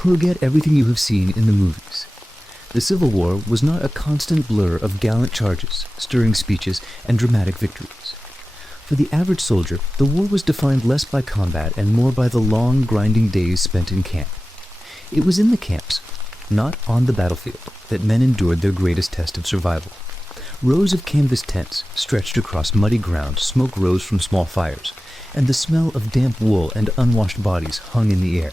Forget everything you have seen in the movies. The Civil War was not a constant blur of gallant charges, stirring speeches, and dramatic victories. For the average soldier, the war was defined less by combat and more by the long, grinding days spent in camp. It was in the camps, not on the battlefield, that men endured their greatest test of survival. Rows of canvas tents stretched across muddy ground, smoke rose from small fires, and the smell of damp wool and unwashed bodies hung in the air.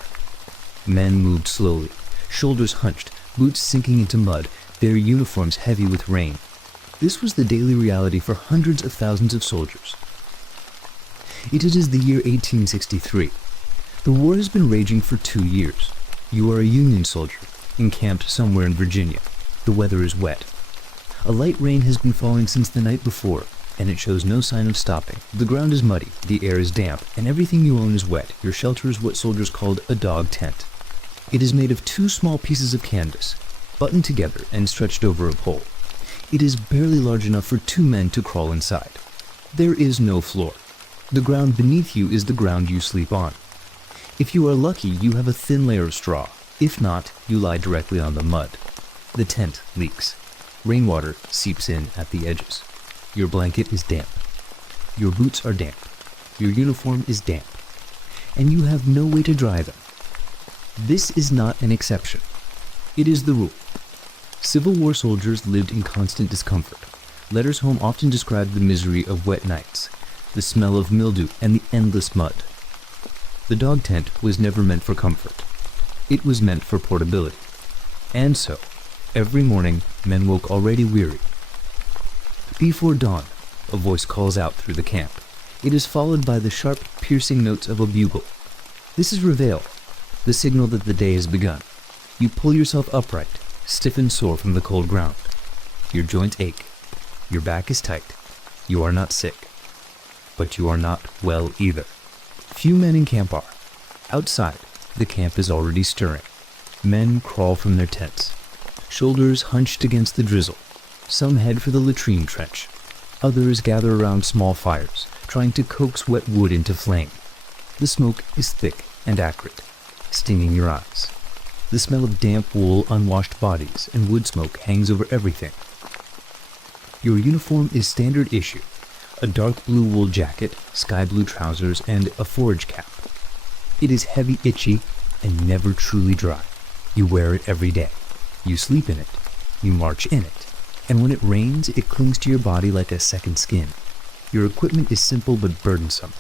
Men moved slowly, shoulders hunched, boots sinking into mud, their uniforms heavy with rain. This was the daily reality for hundreds of thousands of soldiers. It is the year 1863. The war has been raging for 2 years. You are a Union soldier, encamped somewhere in Virginia. The weather is wet. A light rain has been falling since the night before, and it shows no sign of stopping. The ground is muddy, the air is damp, and everything you own is wet. Your shelter is what soldiers called a dog tent. It is made of 2 small pieces of canvas, buttoned together and stretched over a pole. It is barely large enough for 2 men to crawl inside. There is no floor. The ground beneath you is the ground you sleep on. If you are lucky, you have a thin layer of straw. If not, you lie directly on the mud. The tent leaks. Rainwater seeps in at the edges. Your blanket is damp. Your boots are damp. Your uniform is damp. And you have no way to dry them. This is not an exception. It is the rule. Civil War soldiers lived in constant discomfort. Letters home often described the misery of wet nights, the smell of mildew, and the endless mud. The dog tent was never meant for comfort. It was meant for portability. And so, every morning, men woke already weary. Before dawn, a voice calls out through the camp. It is followed by the sharp, piercing notes of a bugle. This is reveille, the signal that the day has begun. You pull yourself upright, stiff and sore from the cold ground. Your joints ache. Your back is tight. You are not sick. But you are not well either. Few men in camp are. Outside, the camp is already stirring. Men crawl from their tents, shoulders hunched against the drizzle. Some head for the latrine trench. Others gather around small fires, trying to coax wet wood into flame. The smoke is thick and acrid, stinging your eyes. The smell of damp wool, unwashed bodies, and wood smoke hangs over everything. Your uniform is standard issue. A dark blue wool jacket, sky blue trousers, and a forage cap. It is heavy, itchy, and never truly dry. You wear it every day. You sleep in it. You march in it. And when it rains, it clings to your body like a second skin. Your equipment is simple but burdensome.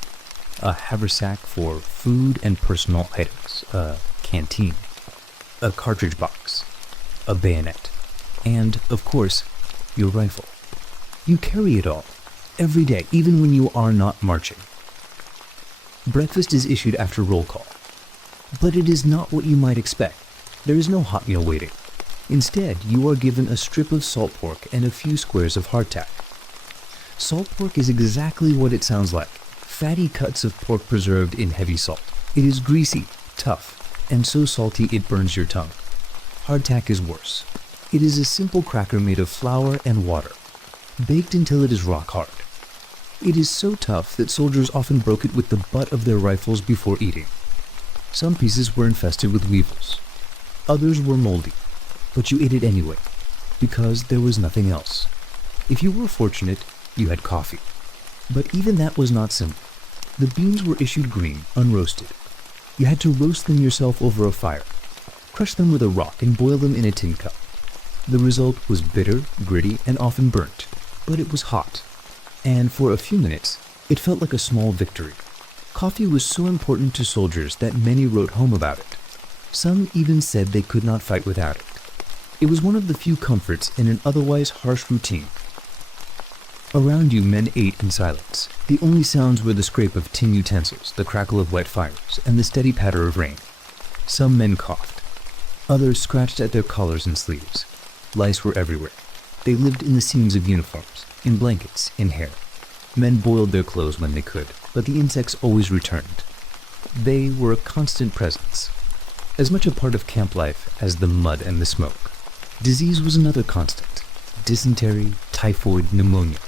A haversack for food and personal items, a canteen, a cartridge box, a bayonet, and, of course, your rifle. You carry it all, every day, even when you are not marching. Breakfast is issued after roll call. But it is not what you might expect. There is no hot meal waiting. Instead, you are given a strip of salt pork and a few squares of hardtack. Salt pork is exactly what it sounds like. Fatty cuts of pork preserved in heavy salt. It is greasy, tough, and so salty it burns your tongue. Hardtack is worse. It is a simple cracker made of flour and water, baked until it is rock hard. It is so tough that soldiers often broke it with the butt of their rifles before eating. Some pieces were infested with weevils. Others were moldy, but you ate it anyway, because there was nothing else. If you were fortunate, you had coffee. But even that was not simple. The beans were issued green, unroasted. You had to roast them yourself over a fire, crush them with a rock, and boil them in a tin cup. The result was bitter, gritty, and often burnt, but it was hot. And for a few minutes, it felt like a small victory. Coffee was so important to soldiers that many wrote home about it. Some even said they could not fight without it. It was one of the few comforts in an otherwise harsh routine. Around you, men ate in silence. The only sounds were the scrape of tin utensils, the crackle of wet fires, and the steady patter of rain. Some men coughed. Others scratched at their collars and sleeves. Lice were everywhere. They lived in the seams of uniforms, in blankets, in hair. Men boiled their clothes when they could, but the insects always returned. They were a constant presence, as much a part of camp life as the mud and the smoke. Disease was another constant. Dysentery, typhoid, pneumonia.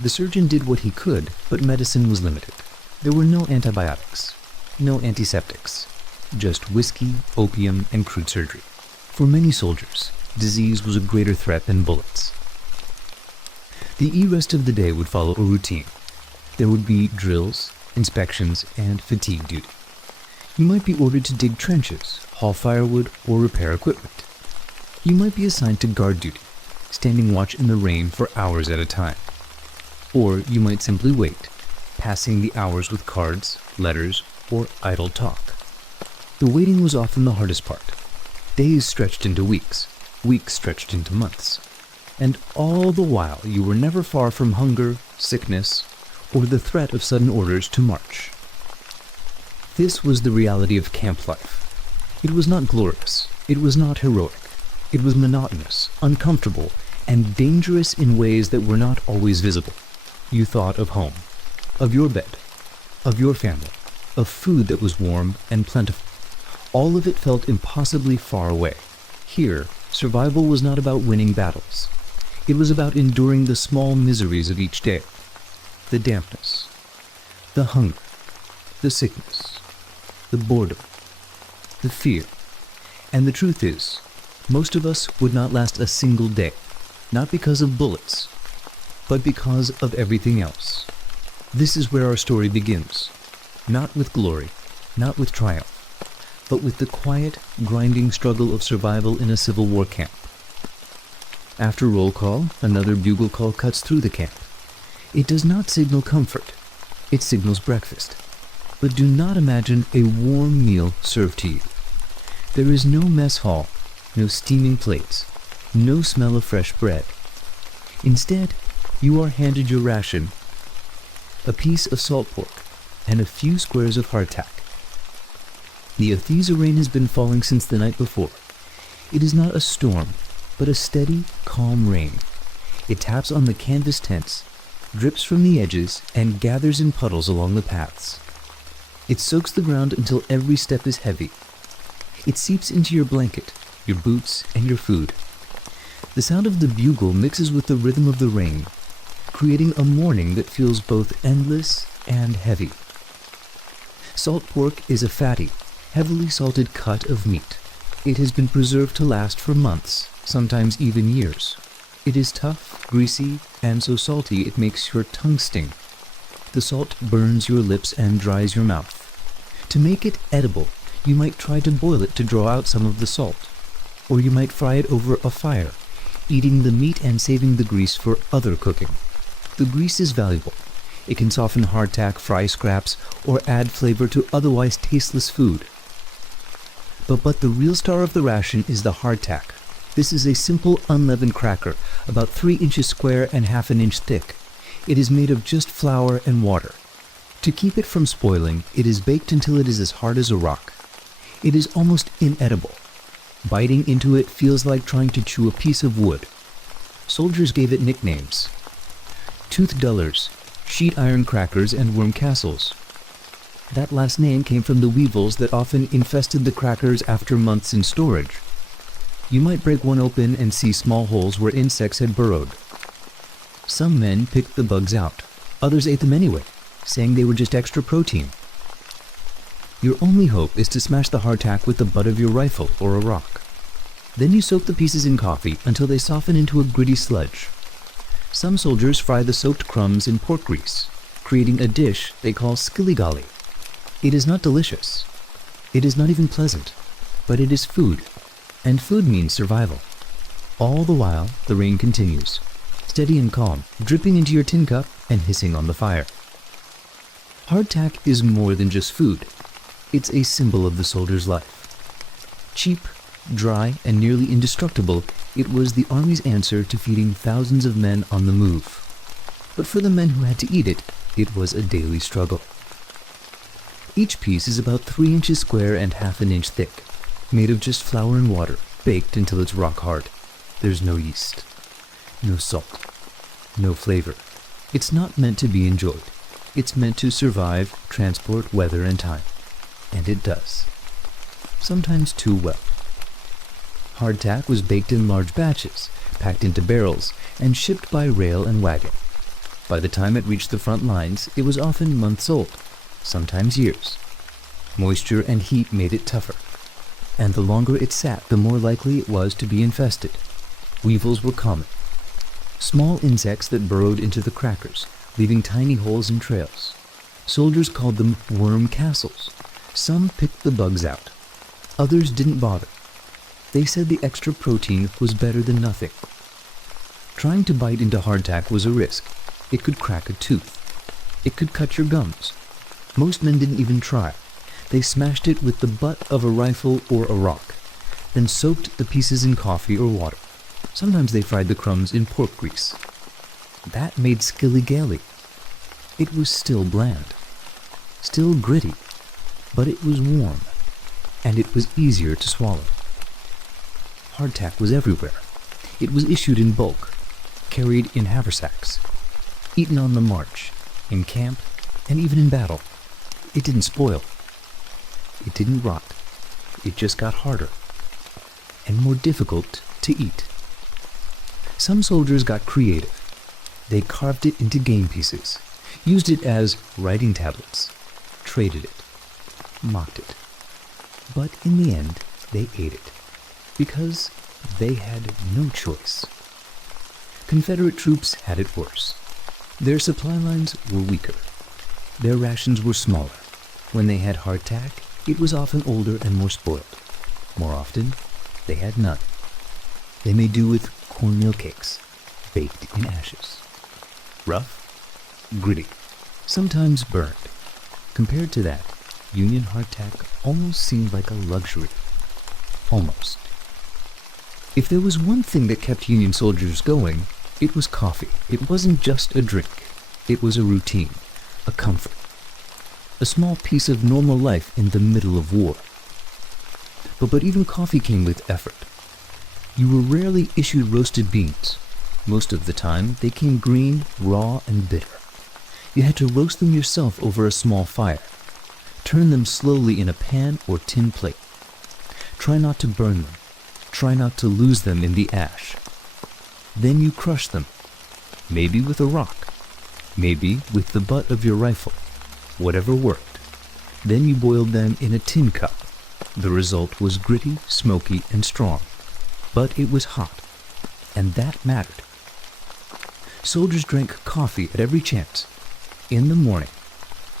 The surgeon did what he could, but medicine was limited. There were no antibiotics, no antiseptics. just whiskey, opium, and crude surgery. For many soldiers, disease was a greater threat than bullets. The rest of the day would follow a routine. There would be drills, inspections, and fatigue duty. You might be ordered to dig trenches, haul firewood, or repair equipment. You might be assigned to guard duty, standing watch in the rain for hours at a time. Or you might simply wait, passing the hours with cards, letters, or idle talk. The waiting was often the hardest part. Days stretched into weeks, weeks stretched into months. And all the while you were never far from hunger, sickness, or the threat of sudden orders to march. This was the reality of camp life. It was not glorious, it was not heroic. It was monotonous, uncomfortable, and dangerous in ways that were not always visible. You thought of home, of your bed, of your family, of food that was warm and plentiful. All of it felt impossibly far away. Here, survival was not about winning battles. It was about enduring the small miseries of each day. The dampness, the hunger, the sickness, the boredom, the fear. And the truth is, most of us would not last a single day, not because of bullets, but because of everything else. This is where our story begins, not with glory, not with triumph, but with the quiet, grinding struggle of survival in a Civil War camp. After roll call, another bugle call cuts through the camp. It does not signal comfort, it signals breakfast. But do not imagine a warm meal served to you. There is no mess hall, no steaming plates, no smell of fresh bread. Instead, you are handed your ration, a piece of salt pork, and a few squares of hardtack. The Athesa rain has been falling since the night before. It is not a storm, but a steady, calm rain. It taps on the canvas tents, drips from the edges, and gathers in puddles along the paths. It soaks the ground until every step is heavy. It seeps into your blanket, your boots, and your food. The sound of the bugle mixes with the rhythm of the rain, creating a morning that feels both endless and heavy. Salt pork is a fatty, heavily salted cut of meat. It has been preserved to last for months, sometimes even years. It is tough, greasy, and so salty it makes your tongue sting. The salt burns your lips and dries your mouth. To make it edible, you might try to boil it to draw out some of the salt, or you might fry it over a fire, eating the meat and saving the grease for other cooking. The grease is valuable. It can soften hardtack, fry scraps, or add flavor to otherwise tasteless food. But the real star of the ration is the hardtack. This is a simple unleavened cracker, about 3 inches square and half an inch thick. It is made of just flour and water. To keep it from spoiling, it is baked until it is as hard as a rock. It is almost inedible. Biting into it feels like trying to chew a piece of wood. Soldiers gave it nicknames: tooth dullers, sheet iron crackers, and worm castles. That last name came from the weevils that often infested the crackers after months in storage. You might break one open and see small holes where insects had burrowed. Some men picked the bugs out. Others ate them anyway, saying they were just extra protein. Your only hope is to smash the hardtack with the butt of your rifle or a rock. Then you soak the pieces in coffee until they soften into a gritty sludge. Some soldiers fry the soaked crumbs in pork grease, creating a dish they call skilligali. It is not delicious. It is not even pleasant, but it is food, and food means survival. All the while, the rain continues, steady and calm, dripping into your tin cup and hissing on the fire. Hardtack is more than just food. It's a symbol of the soldier's life. Cheap, dry, and nearly indestructible, it was the army's answer to feeding thousands of men on the move. But for the men who had to eat it, it was a daily struggle. Each piece is about 3 inches square and half an inch thick, made of just flour and water, baked until it's rock hard. There's no yeast, no salt, no flavor. It's not meant to be enjoyed. It's meant to survive, transport, weather, and time. And it does. Sometimes too well. Hardtack was baked in large batches, packed into barrels, and shipped by rail and wagon. By the time it reached the front lines, it was often months old, sometimes years. Moisture and heat made it tougher, and the longer it sat, the more likely it was to be infested. Weevils were common, small insects that burrowed into the crackers, leaving tiny holes and trails. Soldiers called them worm castles. Some picked the bugs out. Others didn't bother. They said the extra protein was better than nothing. Trying to bite into hardtack was a risk. It could crack a tooth. It could cut your gums. Most men didn't even try. They smashed it with the butt of a rifle or a rock, then soaked the pieces in coffee or water. Sometimes they fried the crumbs in pork grease. That made skilly-gally. It was still bland, still gritty, but it was warm, and it was easier to swallow. Hardtack was everywhere. It was issued in bulk, carried in haversacks, eaten on the march, in camp, and even in battle. It didn't spoil. It didn't rot. It just got harder and more difficult to eat. Some soldiers got creative. They carved it into game pieces, used it as writing tablets, traded it, mocked it. But in the end, they ate it, because they had no choice. Confederate troops had it worse. Their supply lines were weaker. Their rations were smaller. When they had hardtack, it was often older and more spoiled. More often, they had none. They made do with cornmeal cakes, baked in ashes. Rough, gritty, sometimes burned. Compared to that, Union hardtack almost seemed like a luxury. Almost. If there was one thing that kept Union soldiers going, it was coffee. It wasn't just a drink. It was a routine, a comfort, a small piece of normal life in the middle of war. But even coffee came with effort. You were rarely issued roasted beans. Most of the time, they came green, raw, and bitter. You had to roast them yourself over a small fire. Turn them slowly in a pan or tin plate. Try not to burn them. Try not to lose them in the ash. Then you crush them, maybe with a rock, maybe with the butt of your rifle, whatever worked. Then you boiled them in a tin cup. The result was gritty, smoky, and strong. But it was hot, and that mattered. Soldiers drank coffee at every chance, in the morning,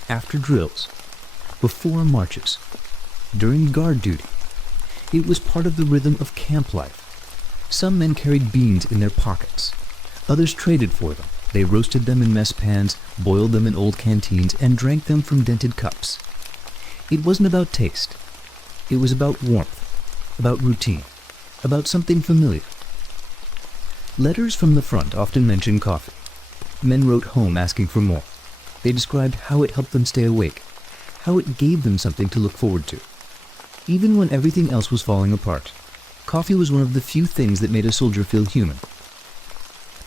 after drills, before marches, during guard duty. It was part of the rhythm of camp life. Some men carried beans in their pockets. Others traded for them. They roasted them in mess pans, boiled them in old canteens, and drank them from dented cups. It wasn't about taste. It was about warmth, about routine, about something familiar. Letters from the front often mentioned coffee. Men wrote home asking for more. They described how it helped them stay awake, how it gave them something to look forward to. Even when everything else was falling apart, coffee was one of the few things that made a soldier feel human.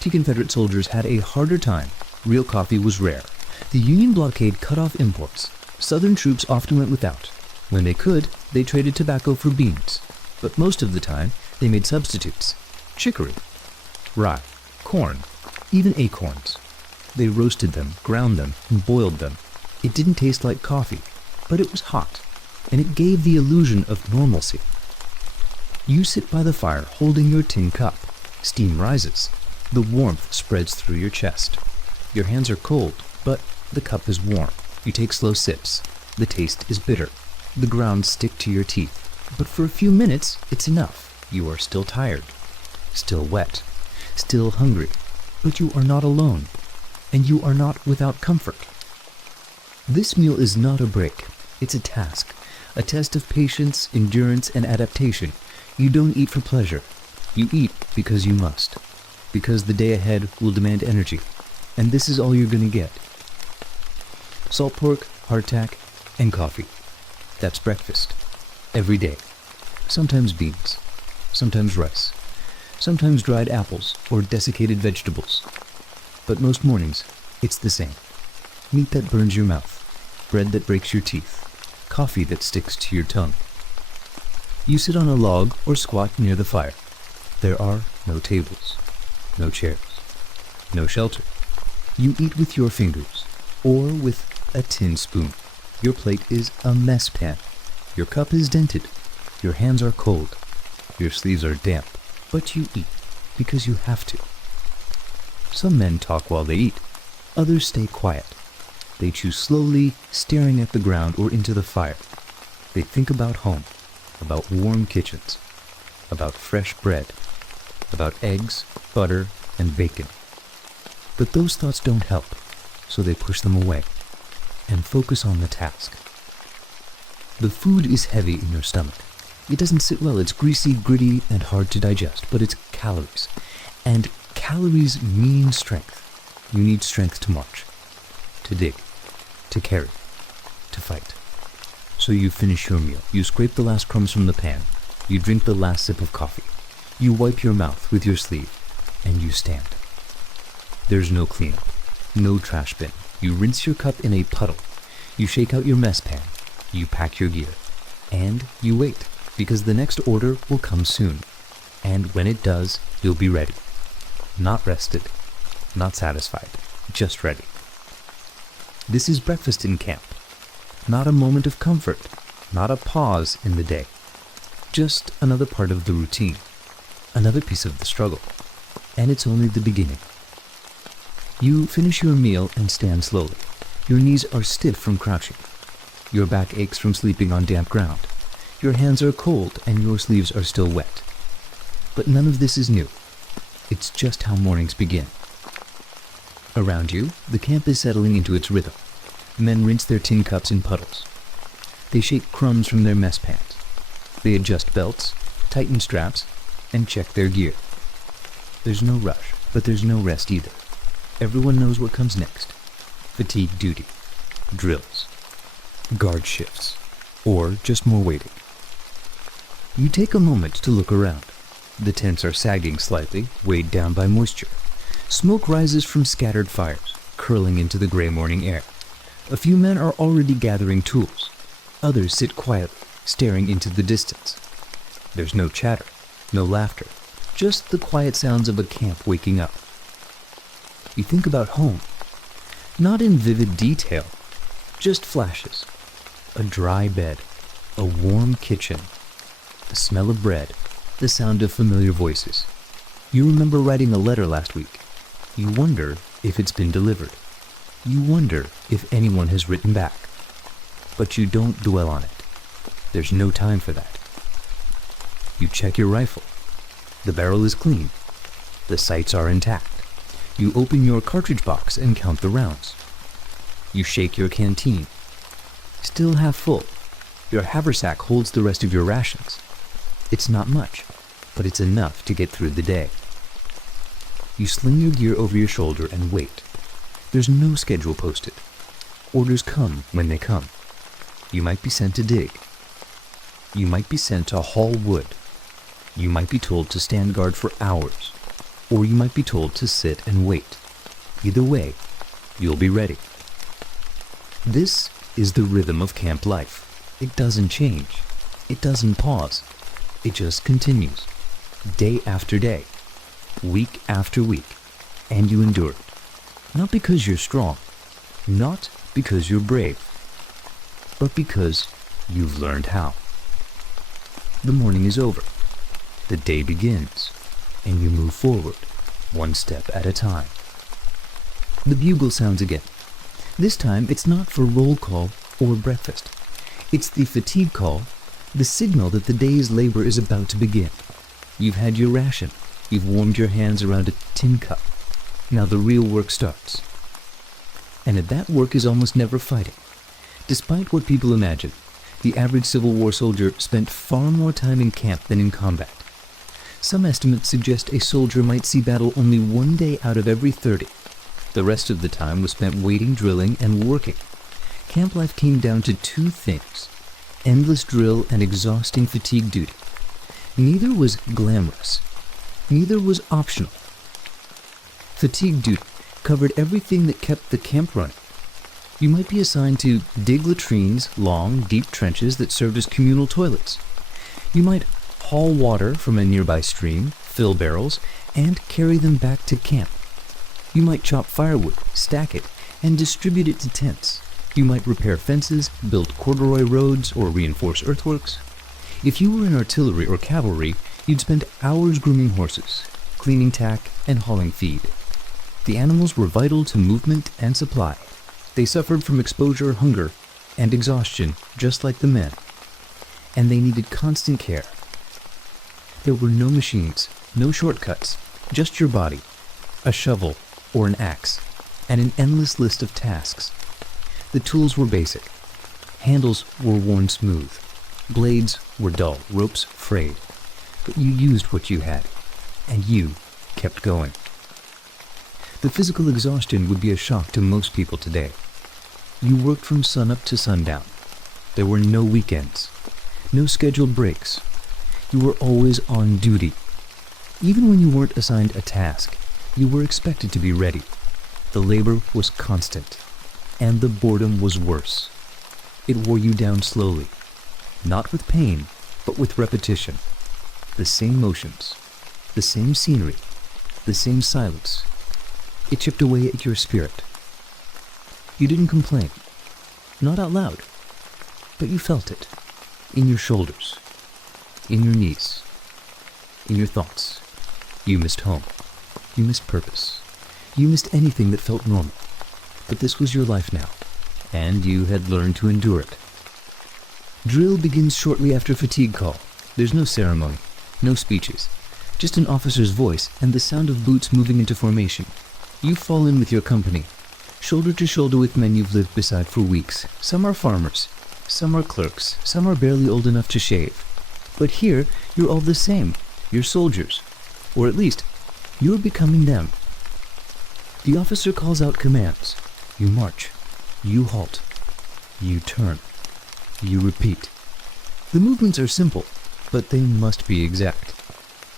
Confederate soldiers had a harder time. Real coffee was rare. The Union blockade cut off imports. Southern troops often went without. When they could, they traded tobacco for beans. But most of the time, they made substitutes. Chicory, rye, corn, even acorns. They roasted them, ground them, and boiled them. It didn't taste like coffee, but it was hot, and it gave the illusion of normalcy. You sit by the fire holding your tin cup. Steam rises. The warmth spreads through your chest. Your hands are cold, but the cup is warm. You take slow sips. The taste is bitter. The grounds stick to your teeth. But for a few minutes, it's enough. You are still tired, still wet, still hungry. But you are not alone, and you are not without comfort. This meal is not a break. It's a task, a test of patience, endurance, and adaptation. You don't eat for pleasure. You eat because you must. Because the day ahead will demand energy, and this is all you're going to get. Salt pork, hardtack, and coffee. That's breakfast. Every day. Sometimes beans. Sometimes rice. Sometimes dried apples or desiccated vegetables. But most mornings, it's the same. Meat that burns your mouth. Bread that breaks your teeth. Coffee that sticks to your tongue. You sit on a log or squat near the fire. There are no tables. No chairs, no shelter. You eat with your fingers, or with a tin spoon. Your plate is a mess pan. Your cup is dented. Your hands are cold. Your sleeves are damp. But you eat because you have to. Some men talk while they eat. Others stay quiet. They chew slowly, staring at the ground or into the fire. They think about home, about warm kitchens, about fresh bread, about eggs, butter, and bacon. But those thoughts don't help, so they push them away and focus on the task. The food is heavy in your stomach. It doesn't sit well. It's greasy, gritty, and hard to digest, but it's calories. And calories mean strength. You need strength to march, to dig, to carry, to fight. So you finish your meal. You scrape the last crumbs from the pan. You drink the last sip of coffee. You wipe your mouth with your sleeve, and you stand. There's no cleanup, no trash bin. You rinse your cup in a puddle. You shake out your mess pan. You pack your gear. And you wait, because the next order will come soon. And when it does, you'll be ready. Not rested, not satisfied, just ready. This is breakfast in camp. Not a moment of comfort, not a pause in the day. Just another part of the routine, another piece of the struggle. And it's only the beginning. You finish your meal and stand slowly. Your knees are stiff from crouching. Your back aches from sleeping on damp ground. Your hands are cold and your sleeves are still wet. But none of this is new. It's just how mornings begin. Around you, the camp is settling into its rhythm. Men rinse their tin cups in puddles. They shake crumbs from their mess pans. They adjust belts, tighten straps, and check their gear. There's no rush, but there's no rest either. Everyone knows what comes next. Fatigue duty, drills, guard shifts, or just more waiting. You take a moment to look around. The tents are sagging slightly, weighed down by moisture. Smoke rises from scattered fires, curling into the gray morning air. A few men are already gathering tools. Others sit quietly, staring into the distance. There's no chatter, no laughter, just the quiet sounds of a camp waking up. You think about home, not in vivid detail, just flashes. A dry bed, a warm kitchen, the smell of bread, the sound of familiar voices. You remember writing a letter last week. You wonder if it's been delivered. You wonder if anyone has written back. But you don't dwell on it. There's no time for that. You check your rifle. The barrel is clean. The sights are intact. You open your cartridge box and count the rounds. You shake your canteen. Still half full. Your haversack holds the rest of your rations. It's not much, but it's enough to get through the day. You sling your gear over your shoulder and wait. There's no schedule posted. Orders come when they come. You might be sent to dig. You might be sent to haul wood. You might be told to stand guard for hours. Or you might be told to sit and wait. Either way, you'll be ready. This is the rhythm of camp life. It doesn't change. It doesn't pause. It just continues. Day after day. Week after week. And you endure it. Not because you're strong. Not because you're brave. But because you've learned how. The morning is over. The day begins. And you move forward, one step at a time. The bugle sounds again. This time it's not for roll call or breakfast. It's the fatigue call, the signal that the day's labor is about to begin. You've had your ration. You've warmed your hands around a tin cup. Now the real work starts. And at that work is almost never fighting. Despite what people imagine, the average Civil War soldier spent far more time in camp than in combat. Some estimates suggest a soldier might see battle only one day out of every 30. The rest of the time was spent waiting, drilling, and working. Camp life came down to two things: endless drill and exhausting fatigue duty. Neither was glamorous. Neither was optional. Fatigue duty covered everything that kept the camp running. You might be assigned to dig latrines, long, deep trenches that served as communal toilets. You might haul water from a nearby stream, fill barrels, and carry them back to camp. You might chop firewood, stack it, and distribute it to tents. You might repair fences, build corduroy roads, or reinforce earthworks. If you were in artillery or cavalry, you'd spend hours grooming horses, cleaning tack, and hauling feed. The animals were vital to movement and supply. They suffered from exposure, hunger, and exhaustion, just like the men. And they needed constant care. There were no machines, no shortcuts, just your body, a shovel or an axe, and an endless list of tasks. The tools were basic. Handles were worn smooth. Blades were dull, ropes frayed. But you used what you had, and you kept going. The physical exhaustion would be a shock to most people today. You worked from sunup to sundown. There were no weekends, no scheduled breaks. You were always on duty. Even when you weren't assigned a task, you were expected to be ready. The labor was constant, and the boredom was worse. It wore you down slowly, not with pain, but with repetition. The same motions, the same scenery, the same silence. It chipped away at your spirit. You didn't complain, not out loud, but you felt it, in your shoulders, in your knees, in your thoughts. You missed home. You missed purpose. You missed anything that felt normal. But this was your life now, and you had learned to endure it. Drill begins shortly after fatigue call. There's no ceremony, no speeches, just an officer's voice and the sound of boots moving into formation. You fall in with your company, shoulder to shoulder with men you've lived beside for weeks. Some are farmers, some are clerks, some are barely old enough to shave. But here, you're all the same. You're soldiers. Or at least, you're becoming them. The officer calls out commands. You march. You halt. You turn. You repeat. The movements are simple, but they must be exact.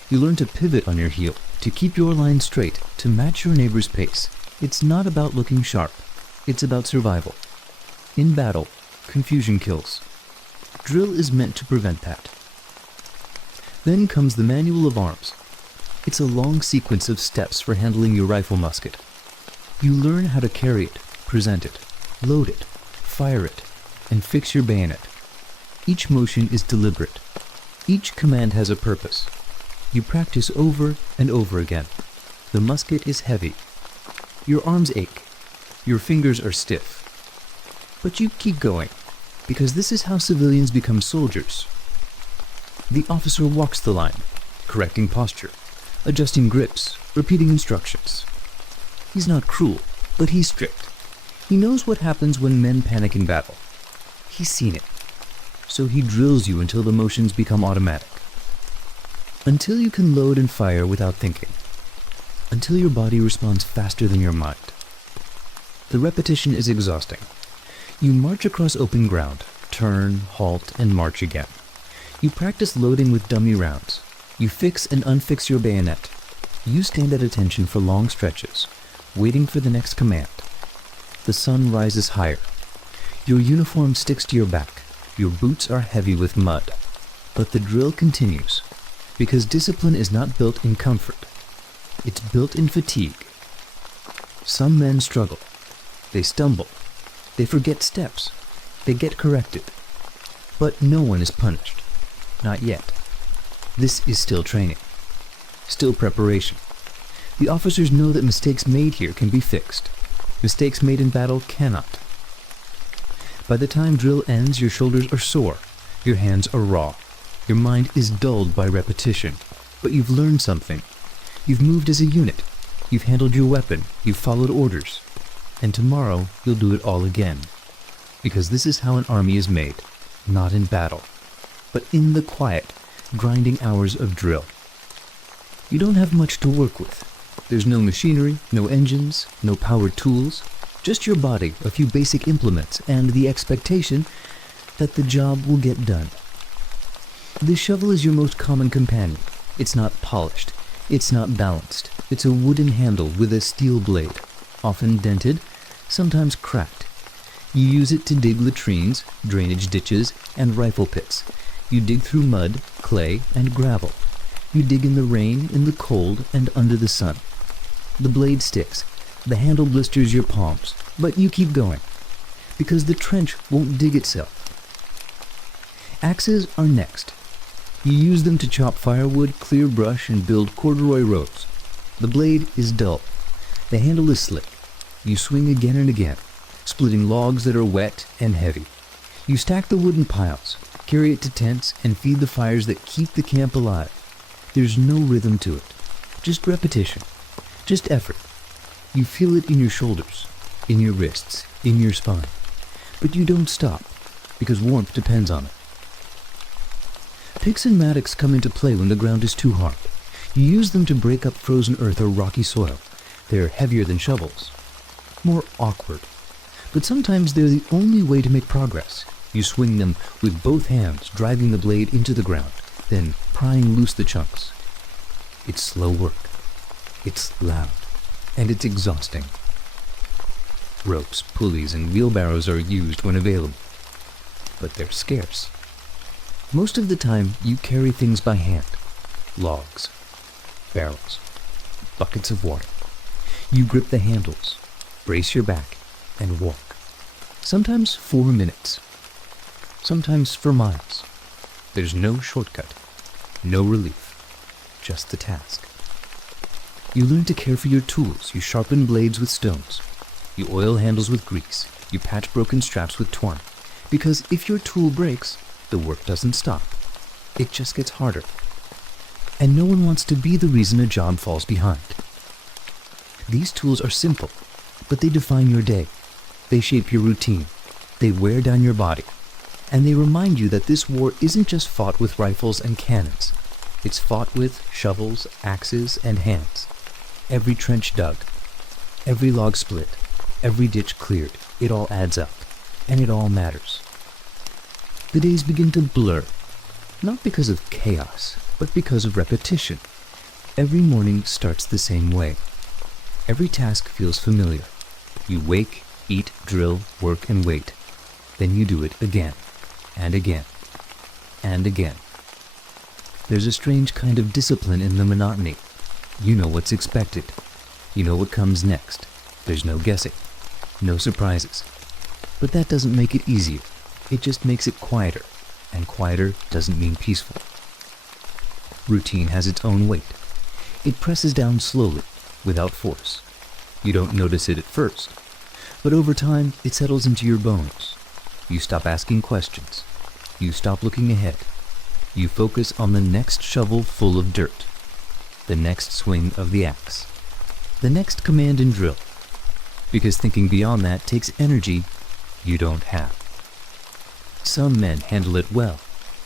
You learn to pivot on your heel, to keep your line straight, to match your neighbor's pace. It's not about looking sharp. It's about survival. In battle, confusion kills. Drill is meant to prevent that. Then comes the manual of arms. It's a long sequence of steps for handling your rifle musket. You learn how to carry it, present it, load it, fire it, and fix your bayonet. Each motion is deliberate. Each command has a purpose. You practice over and over again. The musket is heavy. Your arms ache. Your fingers are stiff. But you keep going, because this is how civilians become soldiers. The officer walks the line, correcting posture, adjusting grips, repeating instructions. He's not cruel, but he's strict. He knows what happens when men panic in battle. He's seen it. So he drills you until the motions become automatic. Until you can load and fire without thinking. Until your body responds faster than your mind. The repetition is exhausting. You march across open ground, turn, halt, and march again. You practice loading with dummy rounds. You fix and unfix your bayonet. You stand at attention for long stretches, waiting for the next command. The sun rises higher. Your uniform sticks to your back. Your boots are heavy with mud. But the drill continues, because discipline is not built in comfort. It's built in fatigue. Some men struggle. They stumble. They forget steps. They get corrected. But no one is punished. Not yet. This is still training. Still preparation. The officers know that mistakes made here can be fixed. Mistakes made in battle cannot. By the time drill ends, your shoulders are sore. Your hands are raw. Your mind is dulled by repetition. But you've learned something. You've moved as a unit. You've handled your weapon. You've followed orders. And tomorrow, you'll do it all again. Because this is how an army is made. Not in battle, but in the quiet, grinding hours of drill. You don't have much to work with. There's no machinery, no engines, no powered tools, just your body, a few basic implements, and the expectation that the job will get done. The shovel is your most common companion. It's not polished. It's not balanced. It's a wooden handle with a steel blade, often dented, sometimes cracked. You use it to dig latrines, drainage ditches, and rifle pits. You dig through mud, clay, and gravel. You dig in the rain, in the cold, and under the sun. The blade sticks. The handle blisters your palms, but you keep going. because the trench won't dig itself. Axes are next. You use them to chop firewood, clear brush, and build corduroy roads. The blade is dull. The handle is slick. You swing again and again, splitting logs that are wet and heavy. You stack the wood in piles, carry it to tents, and feed the fires that keep the camp alive. There's no rhythm to it, just repetition, just effort. You feel it in your shoulders, in your wrists, in your spine. But you don't stop, because warmth depends on it. Picks and mattocks come into play when the ground is too hard. You use them to break up frozen earth or rocky soil. They're heavier than shovels, more awkward. But sometimes they're the only way to make progress. You swing them with both hands, driving the blade into the ground, then prying loose the chunks. It's slow work. It's loud. And it's exhausting. Ropes, pulleys, and wheelbarrows are used when available, but they're scarce. Most of the time, you carry things by hand. Logs, barrels, buckets of water. You grip the handles, brace your back, and walk. Sometimes 4 minutes. Sometimes for miles. There's no shortcut, no relief, just the task. You learn to care for your tools. You sharpen blades with stones. You oil handles with grease. You patch broken straps with twine. Because if your tool breaks, the work doesn't stop. It just gets harder. And no one wants to be the reason a job falls behind. These tools are simple, but they define your day. They shape your routine. They wear down your body. And they remind you that this war isn't just fought with rifles and cannons. It's fought with shovels, axes, and hands. Every trench dug, every log split, every ditch cleared, it all adds up, and it all matters. The days begin to blur, not because of chaos, but because of repetition. Every morning starts the same way. Every task feels familiar. You wake, eat, drill, work, and wait. Then you do it again, and again, and again. There's a strange kind of discipline in the monotony. You know what's expected. You know what comes next. There's no guessing, no surprises. But that doesn't make it easier. It just makes it quieter, and quieter doesn't mean peaceful. Routine has its own weight. It presses down slowly, without force. You don't notice it at first, but over time it settles into your bones. You stop asking questions. You stop looking ahead. You focus on the next shovel full of dirt, the next swing of the axe, the next command and drill, because thinking beyond that takes energy you don't have. Some men handle it well.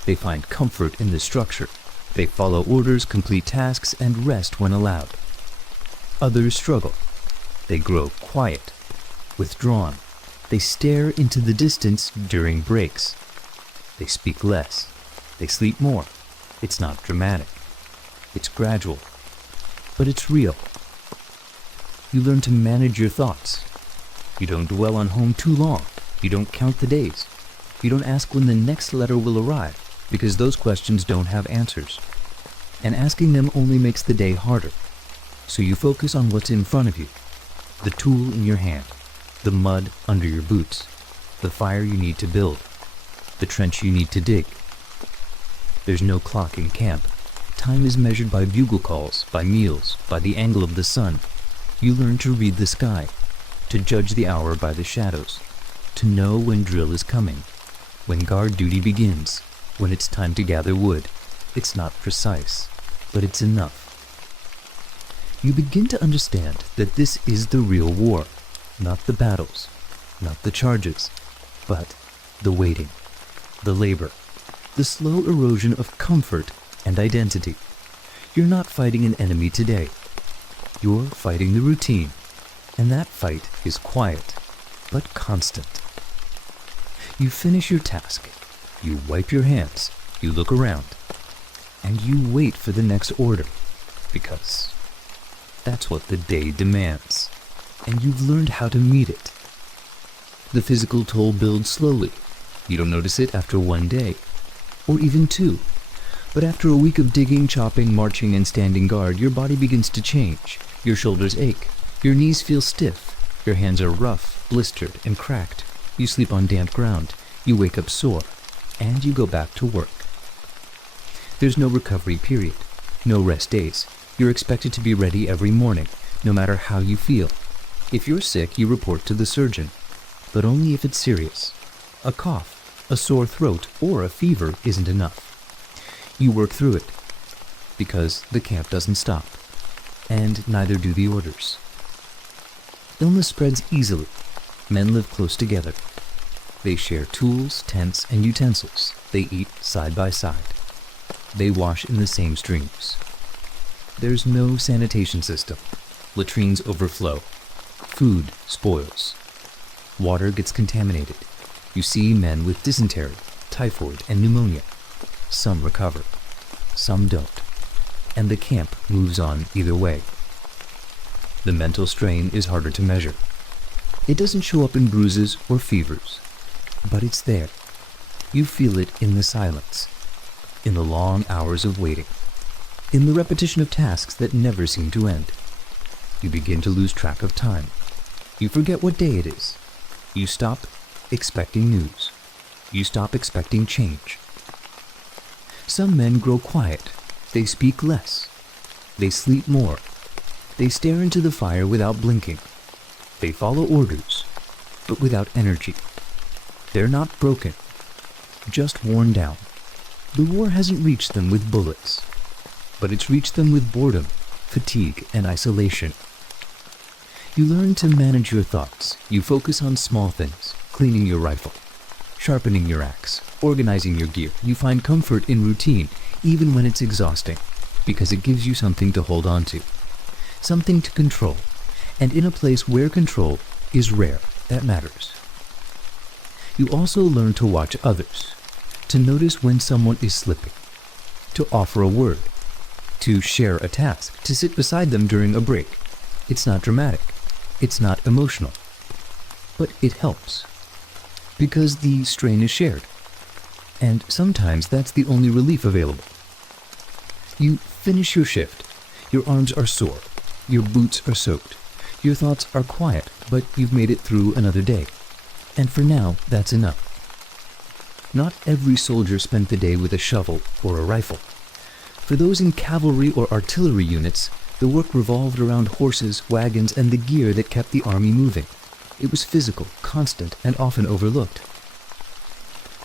They find comfort in the structure. They follow orders, complete tasks, and rest when allowed. Others struggle. They grow quiet, withdrawn. They stare into the distance during breaks. They speak less. They sleep more. It's not dramatic. It's gradual. But it's real. You learn to manage your thoughts. You don't dwell on home too long. You don't count the days. You don't ask when the next letter will arrive, because those questions don't have answers. And asking them only makes the day harder. So you focus on what's in front of you. The tool in your hand. The mud under your boots. The fire you need to build. The trench you need to dig. There's no clock in camp. Time is measured by bugle calls, by meals, by the angle of the sun. You learn to read the sky, to judge the hour by the shadows, to know when drill is coming, when guard duty begins, when it's time to gather wood. It's not precise, but it's enough. You begin to understand that this is the real war, not the battles, not the charges, but the waiting, the labor, the slow erosion of comfort and identity. You're not fighting an enemy today. You're fighting the routine, and that fight is quiet, but constant. You finish your task, you wipe your hands, you look around, and you wait for the next order, because that's what the day demands, and you've learned how to meet it. The physical toll builds slowly. You don't notice it after 1 day, or even 2. But after a week of digging, chopping, marching, and standing guard, your body begins to change. Your shoulders ache. Your knees feel stiff. Your hands are rough, blistered, and cracked. You sleep on damp ground, you wake up sore, and you go back to work. There's no recovery period, no rest days. You're expected to be ready every morning, no matter how you feel. If you're sick, you report to the surgeon, but only if it's serious. A cough, a sore throat, or a fever isn't enough. You work through it, because the camp doesn't stop, and neither do the orders. Illness spreads easily. Men live close together. They share tools, tents, and utensils. They eat side by side. They wash in the same streams. There's no sanitation system. Latrines overflow. Food spoils. Water gets contaminated. You see men with dysentery, typhoid, and pneumonia. Some recover. Some don't. And the camp moves on either way. The mental strain is harder to measure. It doesn't show up in bruises or fevers, but it's there. You feel it in the silence, in the long hours of waiting, in the repetition of tasks that never seem to end. You begin to lose track of time. You forget what day it is. You stop expecting news. You stop expecting change. Some men grow quiet. They speak less. They sleep more. They stare into the fire without blinking. They follow orders, but without energy. They're not broken, just worn down. The war hasn't reached them with bullets, but it's reached them with boredom, fatigue, and isolation. You learn to manage your thoughts. You focus on small things, cleaning your rifle, sharpening your axe, organizing your gear. You find comfort in routine, even when it's exhausting, because it gives you something to hold on to, something to control. And in a place where control is rare, that matters. You also learn to watch others, to notice when someone is slipping, to offer a word, to share a task, to sit beside them during a break. It's not dramatic, it's not emotional, but it helps, because the strain is shared, and sometimes that's the only relief available. You finish your shift, your arms are sore, your boots are soaked. Your thoughts are quiet, but you've made it through another day. And for now, that's enough. Not every soldier spent the day with a shovel or a rifle. For those in cavalry or artillery units, the work revolved around horses, wagons, and the gear that kept the army moving. It was physical, constant, and often overlooked.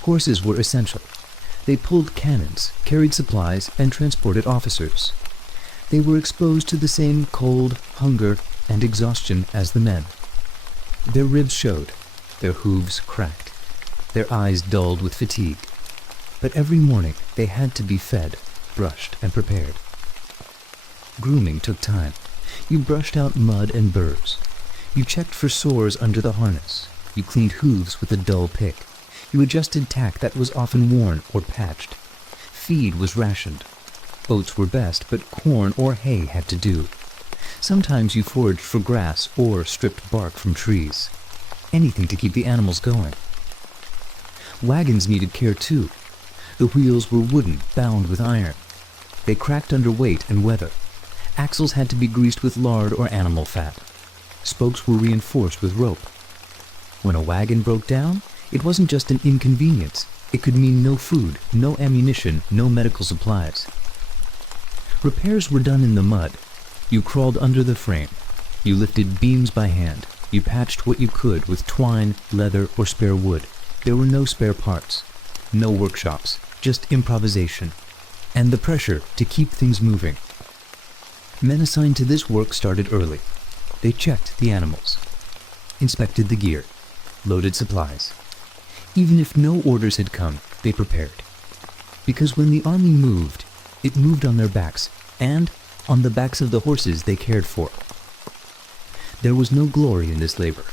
Horses were essential. They pulled cannons, carried supplies, and transported officers. They were exposed to the same cold, hunger, and exhaustion as the men. Their ribs showed, their hooves cracked, their eyes dulled with fatigue. But every morning they had to be fed, brushed, and prepared. Grooming took time. You brushed out mud and burrs. You checked for sores under the harness. You cleaned hooves with a dull pick. You adjusted tack that was often worn or patched. Feed was rationed. Oats were best, but corn or hay had to do. Sometimes you foraged for grass or stripped bark from trees. Anything to keep the animals going. Wagons needed care too. The wheels were wooden, bound with iron. They cracked under weight and weather. Axles had to be greased with lard or animal fat. Spokes were reinforced with rope. When a wagon broke down, it wasn't just an inconvenience. It could mean no food, no ammunition, no medical supplies. Repairs were done in the mud. You crawled under the frame. You lifted beams by hand. You patched what you could with twine, leather, or spare wood. There were no spare parts, no workshops, just improvisation, and the pressure to keep things moving. Men assigned to this work started early. They checked the animals, inspected the gear, loaded supplies. Even if no orders had come, they prepared. Because when the army moved, it moved on their backs, and on the backs of the horses they cared for. There was no glory in this labor,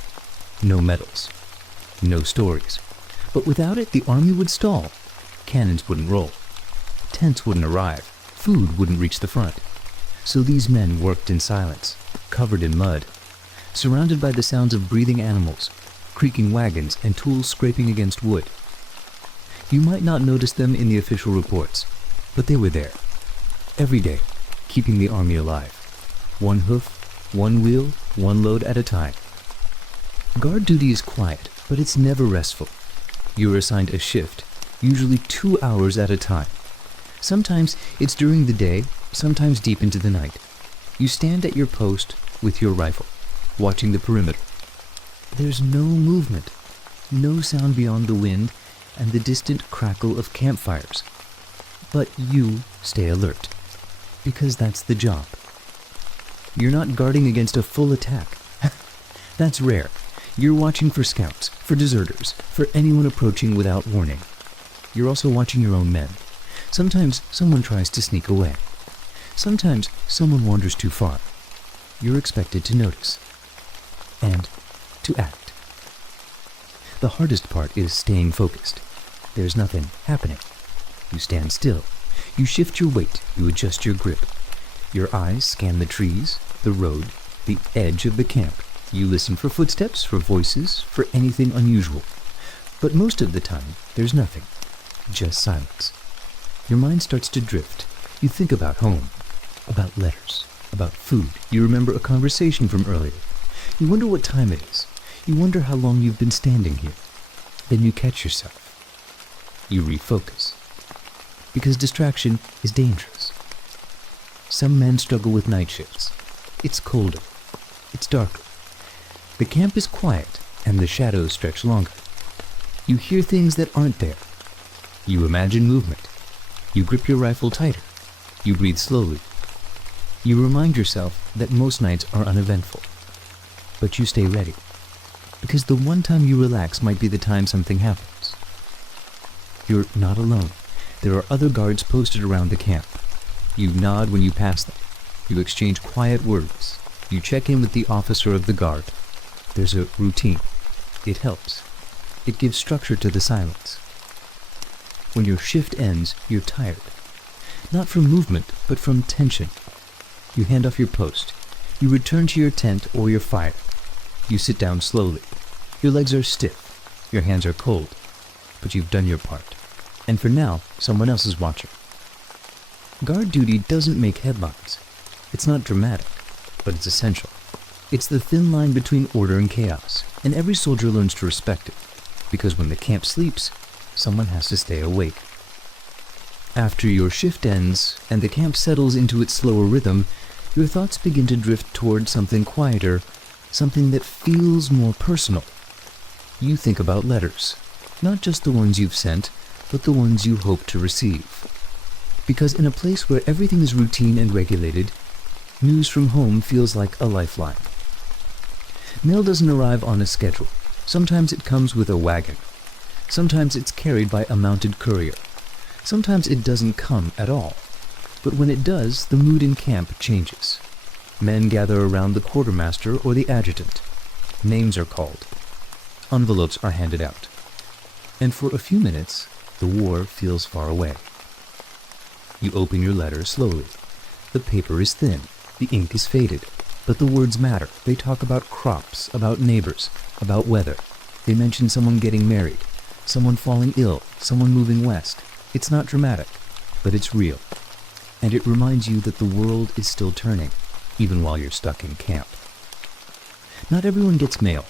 no medals, no stories. But without it, the army would stall. Cannons wouldn't roll. Tents wouldn't arrive. Food wouldn't reach the front. So these men worked in silence, covered in mud, surrounded by the sounds of breathing animals, creaking wagons, and tools scraping against wood. You might not notice them in the official reports, but they were there, every day, keeping the army alive. One hoof, one wheel, one load at a time. Guard duty is quiet, But it's never restful. You are assigned a shift, usually 2 hours at a time. Sometimes it's during the day, sometimes deep into the night. You stand at your post with your rifle, watching the perimeter. There's no movement, no sound beyond the wind and the distant crackle of campfires. But you stay alert, because that's the job. You're not guarding against a full attack. That's rare. You're watching for scouts, for deserters, for anyone approaching without warning. You're also watching your own men. Sometimes someone tries to sneak away. Sometimes someone wanders too far. You're expected to notice and to act. The hardest part is staying focused. There's nothing happening. You stand still. You shift your weight. You adjust your grip. Your eyes scan the trees, the road, the edge of the camp. You listen for footsteps, for voices, for anything unusual. But most of the time, there's nothing. Just silence. Your mind starts to drift. You think about home, about letters, about food. You remember a conversation from earlier. You wonder what time it is. You wonder how long you've been standing here. Then you catch yourself. You refocus. Because distraction is dangerous. Some men struggle with night shifts. It's colder. It's darker. The camp is quiet, and the shadows stretch longer. You hear things that aren't there. You imagine movement. You grip your rifle tighter. You breathe slowly. You remind yourself that most nights are uneventful. But you stay ready. Because the one time you relax might be the time something happens. You're not alone. There are other guards posted around the camp. You nod when you pass them. You exchange quiet words. You check in with the officer of the guard. There's a routine. It helps. It gives structure to the silence. When your shift ends, you're tired. Not from movement, but from tension. You hand off your post. You return to your tent or your fire. You sit down slowly. Your legs are stiff. Your hands are cold. But you've done your part. And for now, someone else is watching. Guard duty doesn't make headlines. It's not dramatic, but it's essential. It's the thin line between order and chaos, and every soldier learns to respect it, because when the camp sleeps, someone has to stay awake. After your shift ends, and the camp settles into its slower rhythm, your thoughts begin to drift toward something quieter, something that feels more personal. You think about letters, not just the ones you've sent, but the ones you hope to receive. Because in a place where everything is routine and regulated, news from home feels like a lifeline. Mail doesn't arrive on a schedule. Sometimes it comes with a wagon. Sometimes it's carried by a mounted courier. Sometimes it doesn't come at all. But when it does, the mood in camp changes. Men gather around the quartermaster or the adjutant. Names are called. Envelopes are handed out. And for a few minutes, the war feels far away. You open your letter slowly. The paper is thin. The ink is faded. But the words matter. They talk about crops, about neighbors, about weather. They mention someone getting married, someone falling ill, someone moving west. It's not dramatic, but it's real. And it reminds you that the world is still turning, even while you're stuck in camp. Not everyone gets mail.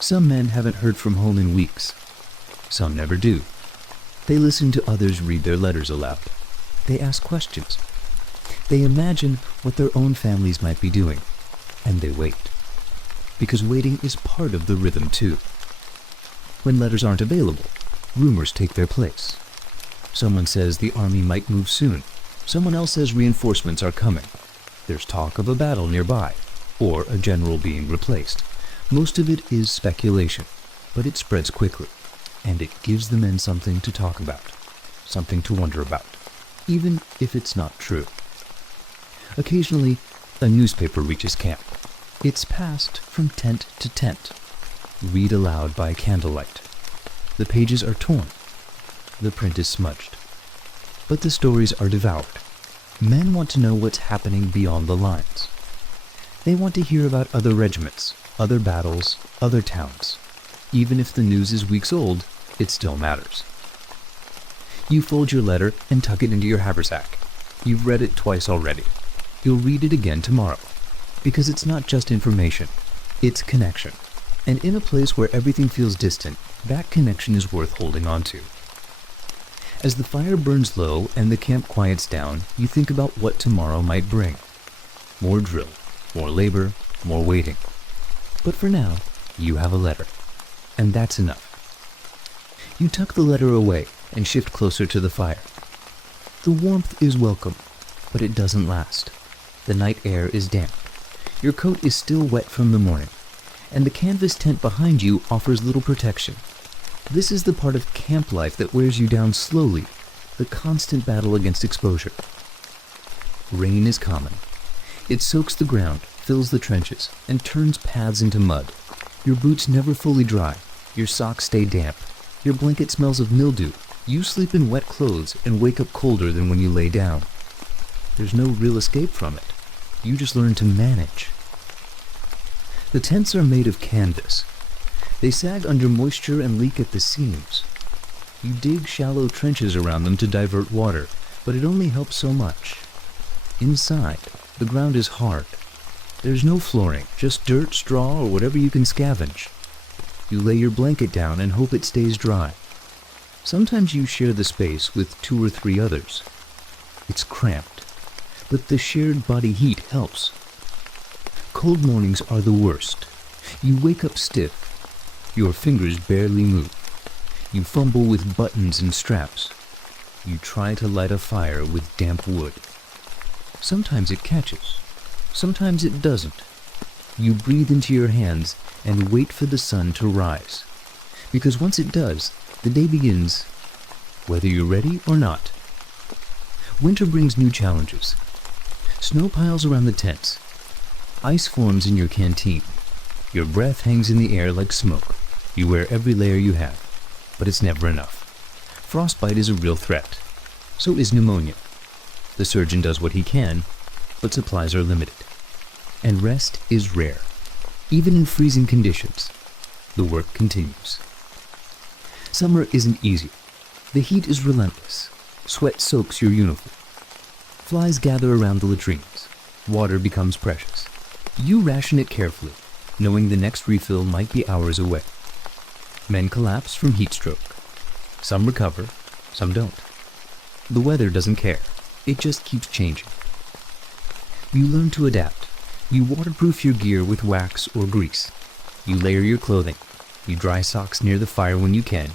Some men haven't heard from home in weeks. Some never do. They listen to others read their letters aloud. They ask questions. They imagine what their own families might be doing. And they wait. Because waiting is part of the rhythm too. When letters aren't available, rumors take their place. Someone says the army might move soon. Someone else says reinforcements are coming. There's talk of a battle nearby, or a general being replaced. Most of it is speculation, but it spreads quickly, and it gives the men something to talk about, something to wonder about, even if it's not true. Occasionally, a newspaper reaches camp. It's passed from tent to tent, read aloud by candlelight. The pages are torn. The print is smudged. But the stories are devoured. Men want to know what's happening beyond the lines. They want to hear about other regiments, other battles, other towns. Even if the news is weeks old, it still matters. You fold your letter and tuck it into your haversack. You've read it twice already. You'll read it again tomorrow. Because it's not just information, it's connection. And in a place where everything feels distant, that connection is worth holding on to. As the fire burns low and the camp quiets down, you think about what tomorrow might bring. More drill, more labor, more waiting. But for now, you have a letter. And that's enough. You tuck the letter away and shift closer to the fire. The warmth is welcome, but it doesn't last. The night air is damp. Your coat is still wet from the morning, and the canvas tent behind you offers little protection. This is the part of camp life that wears you down slowly, the constant battle against exposure. Rain is common. It soaks the ground, fills the trenches, and turns paths into mud. Your boots never fully dry. Your socks stay damp. Your blanket smells of mildew. You sleep in wet clothes and wake up colder than when you lay down. There's no real escape from it. You just learn to manage. The tents are made of canvas. They sag under moisture and leak at the seams. You dig shallow trenches around them to divert water, but it only helps so much. Inside, the ground is hard. There's no flooring, just dirt, straw, or whatever you can scavenge. You lay your blanket down and hope it stays dry. Sometimes you share the space with 2 or 3 others. It's cramped, but the shared body heat helps. Cold mornings are the worst. You wake up stiff. Your fingers barely move. You fumble with buttons and straps. You try to light a fire with damp wood. Sometimes it catches. Sometimes it doesn't. You breathe into your hands and wait for the sun to rise. Because once it does, the day begins, whether you're ready or not. Winter brings new challenges. Snow piles around the tents. Ice forms in your canteen. Your breath hangs in the air like smoke. You wear every layer you have, but it's never enough. Frostbite is a real threat. So is pneumonia. The surgeon does what he can, but supplies are limited. And rest is rare. Even in freezing conditions, the work continues. Summer isn't easy. The heat is relentless. Sweat soaks your uniform. Flies gather around the latrines. Water becomes precious. You ration it carefully, knowing the next refill might be hours away. Men collapse from heat stroke. Some recover, some don't. The weather doesn't care. It just keeps changing. You learn to adapt. You waterproof your gear with wax or grease. You layer your clothing. You dry socks near the fire when you can.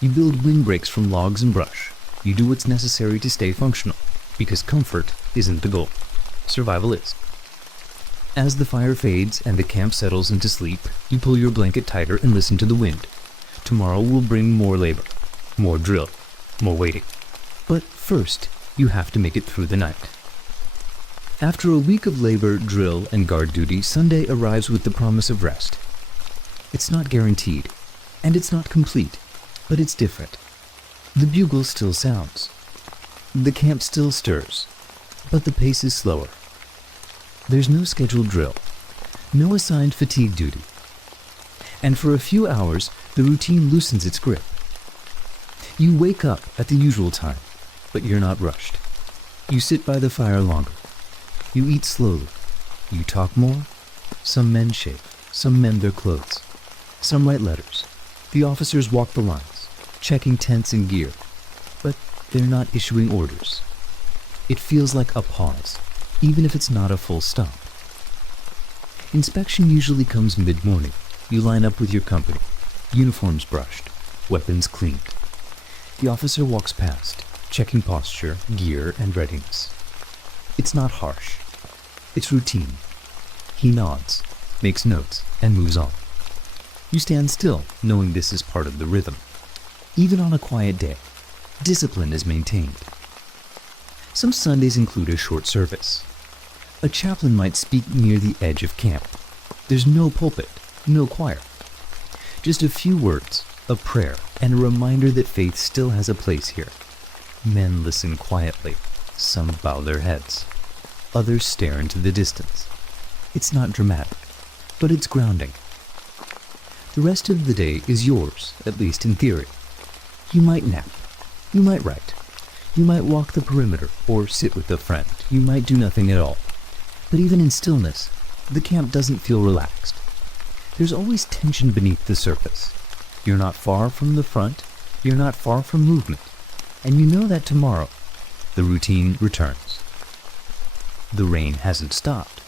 You build windbreaks from logs and brush. You do what's necessary to stay functional, because comfort isn't the goal. Survival is. As the fire fades and the camp settles into sleep, you pull your blanket tighter and listen to the wind. Tomorrow will bring more labor, more drill, more waiting. But first, you have to make it through the night. After a week of labor, drill, and guard duty, Sunday arrives with the promise of rest. It's not guaranteed, and it's not complete, but it's different. The bugle still sounds. The camp still stirs, but the pace is slower. There's no scheduled drill, no assigned fatigue duty. And for a few hours, the routine loosens its grip. You wake up at the usual time, but you're not rushed. You sit by the fire longer. You eat slowly. You talk more. Some men shave. Some mend their clothes. Some write letters. The officers walk the lines, checking tents and gear. But they're not issuing orders. It feels like a pause, even if it's not a full stop. Inspection usually comes mid-morning. You line up with your company. Uniforms brushed. Weapons cleaned. The officer walks past, checking posture, gear, and readiness. It's not harsh. It's routine. He nods, makes notes, and moves on. You stand still, knowing this is part of the rhythm. Even on a quiet day, discipline is maintained. Some Sundays include a short service. A chaplain might speak near the edge of camp. There's no pulpit, no choir. Just a few words, a prayer, and a reminder that faith still has a place here. Men listen quietly. Some bow their heads. Others stare into the distance. It's not dramatic, but it's grounding. The rest of the day is yours, at least in theory. You might nap. You might write. You might walk the perimeter or sit with a friend. You might do nothing at all. But even in stillness, the camp doesn't feel relaxed. There's always tension beneath the surface. You're not far from the front, you're not far from movement, and you know that tomorrow, the routine returns. The rain hasn't stopped.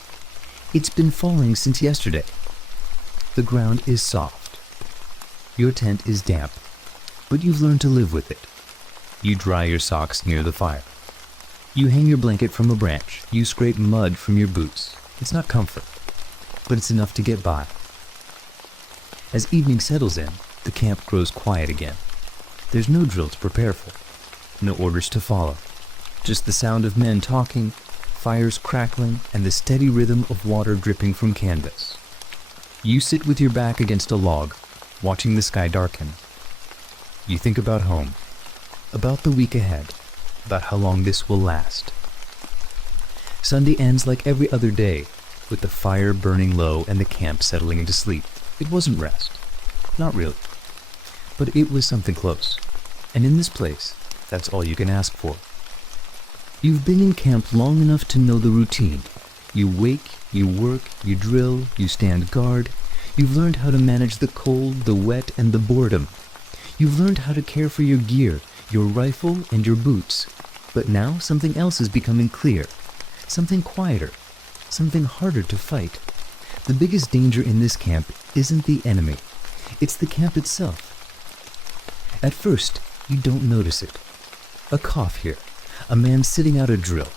It's been falling since yesterday. The ground is soft. Your tent is damp, but you've learned to live with it. You dry your socks near the fire. You hang your blanket from a branch. You scrape mud from your boots. It's not comfort, but it's enough to get by. As evening settles in, the camp grows quiet again. There's no drill to prepare for, no orders to follow, just the sound of men talking, fires crackling, and the steady rhythm of water dripping from canvas. You sit with your back against a log, watching the sky darken. You think about home, about the week ahead, about how long this will last. Sunday ends like every other day, with the fire burning low and the camp settling into sleep. It wasn't rest. Not really. But it was something close. And in this place, that's all you can ask for. You've been in camp long enough to know the routine. You wake, you work, you drill, you stand guard. You've learned how to manage the cold, the wet, and the boredom. You've learned how to care for your gear, your rifle, and your boots. But now something else is becoming clear. Something quieter. Something harder to fight. The biggest danger in this camp isn't the enemy. It's the camp itself. At first, you don't notice it. A cough here. A man sitting out a drill.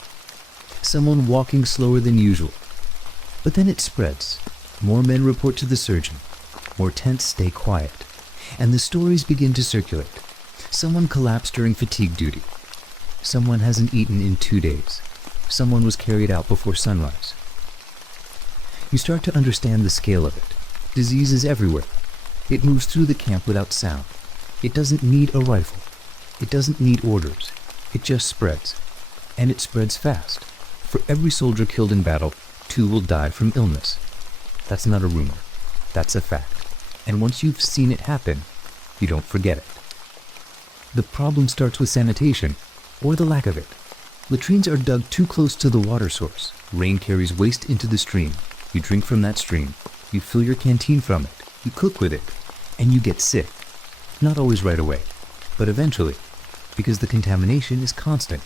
Someone walking slower than usual. But then it spreads. More men report to the surgeon. More tents stay quiet. And the stories begin to circulate. Someone collapsed during fatigue duty. Someone hasn't eaten in 2 days. Someone was carried out before sunrise. You start to understand the scale of it. Disease is everywhere. It moves through the camp without sound. It doesn't need a rifle. It doesn't need orders. It just spreads. And it spreads fast. For every soldier killed in battle, 2 will die from illness. That's not a rumor. That's a fact. And once you've seen it happen, you don't forget it. The problem starts with sanitation, or the lack of it. Latrines are dug too close to the water source. Rain carries waste into the stream. You drink from that stream. You fill your canteen from it. You cook with it. And you get sick. Not always right away, but eventually, because the contamination is constant.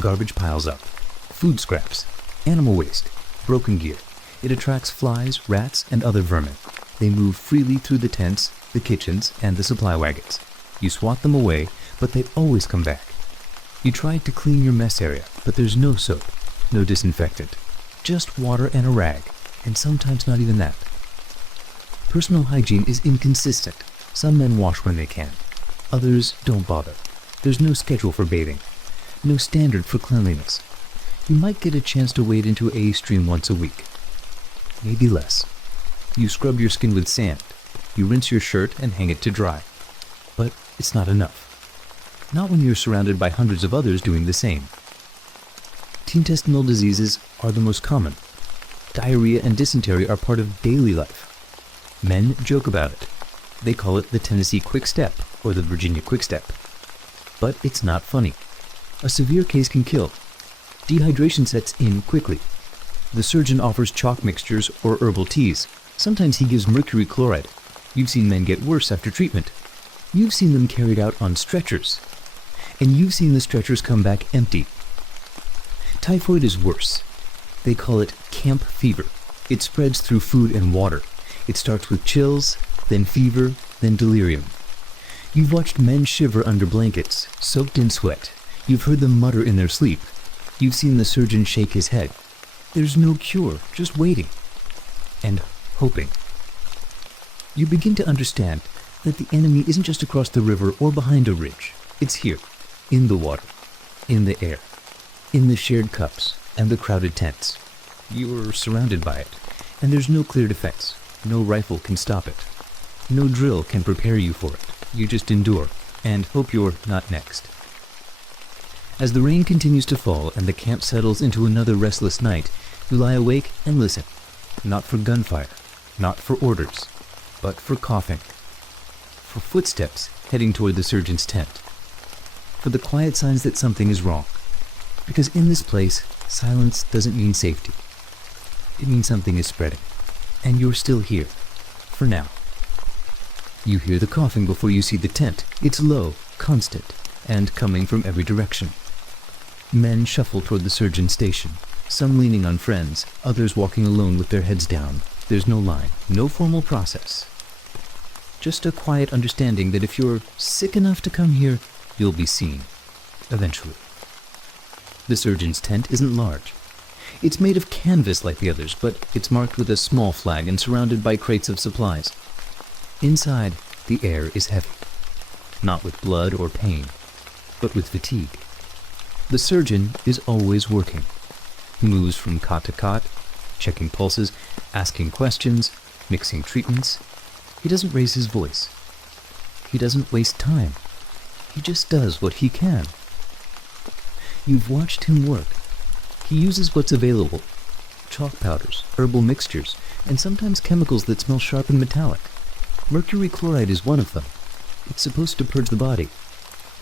Garbage piles up. Food scraps. Animal waste. Broken gear. It attracts flies, rats, and other vermin. They move freely through the tents, the kitchens, and the supply wagons. You swat them away, but they always come back. You try to clean your mess area, but there's no soap, no disinfectant. Just water and a rag, and sometimes not even that. Personal hygiene is inconsistent. Some men wash when they can. Others don't bother. There's no schedule for bathing. No standard for cleanliness. You might get a chance to wade into a stream once a week. Maybe less. You scrub your skin with sand. You rinse your shirt and hang it to dry. But it's not enough. Not when you're surrounded by hundreds of others doing the same. Intestinal diseases are the most common. Diarrhea and dysentery are part of daily life. Men joke about it. They call it the Tennessee Quick Step or the Virginia Quick Step. But it's not funny. A severe case can kill. Dehydration sets in quickly. The surgeon offers chalk mixtures or herbal teas. Sometimes he gives mercury chloride. You've seen men get worse after treatment. You've seen them carried out on stretchers. And you've seen the stretchers come back empty. Typhoid is worse. They call it camp fever. It spreads through food and water. It starts with chills, then fever, then delirium. You've watched men shiver under blankets, soaked in sweat. You've heard them mutter in their sleep. You've seen the surgeon shake his head. There's no cure, just waiting. And hoping. You begin to understand that the enemy isn't just across the river or behind a ridge. It's here, in the water, in the air, in the shared cups and the crowded tents. You're surrounded by it, and there's no clear defense. No rifle can stop it. No drill can prepare you for it. You just endure, and hope you're not next. As the rain continues to fall and the camp settles into another restless night, you lie awake and listen. Not for gunfire, not for orders, but for coughing. For footsteps heading toward the surgeon's tent. For the quiet signs that something is wrong. Because in this place, silence doesn't mean safety. It means something is spreading. And you're still here. For now. You hear the coughing before you see the tent. It's low, constant, and coming from every direction. Men shuffle toward the surgeon's station, some leaning on friends, others walking alone with their heads down. There's no line, no formal process. Just a quiet understanding that if you're sick enough to come here, you'll be seen. Eventually. The surgeon's tent isn't large. It's made of canvas like the others, but it's marked with a small flag and surrounded by crates of supplies. Inside, the air is heavy. Not with blood or pain, but with fatigue. The surgeon is always working. He moves from cot to cot, checking pulses, asking questions, mixing treatments. He doesn't raise his voice. He doesn't waste time. He just does what he can. You've watched him work. He uses what's available. Chalk powders, herbal mixtures, and sometimes chemicals that smell sharp and metallic. Mercury chloride is one of them. It's supposed to purge the body.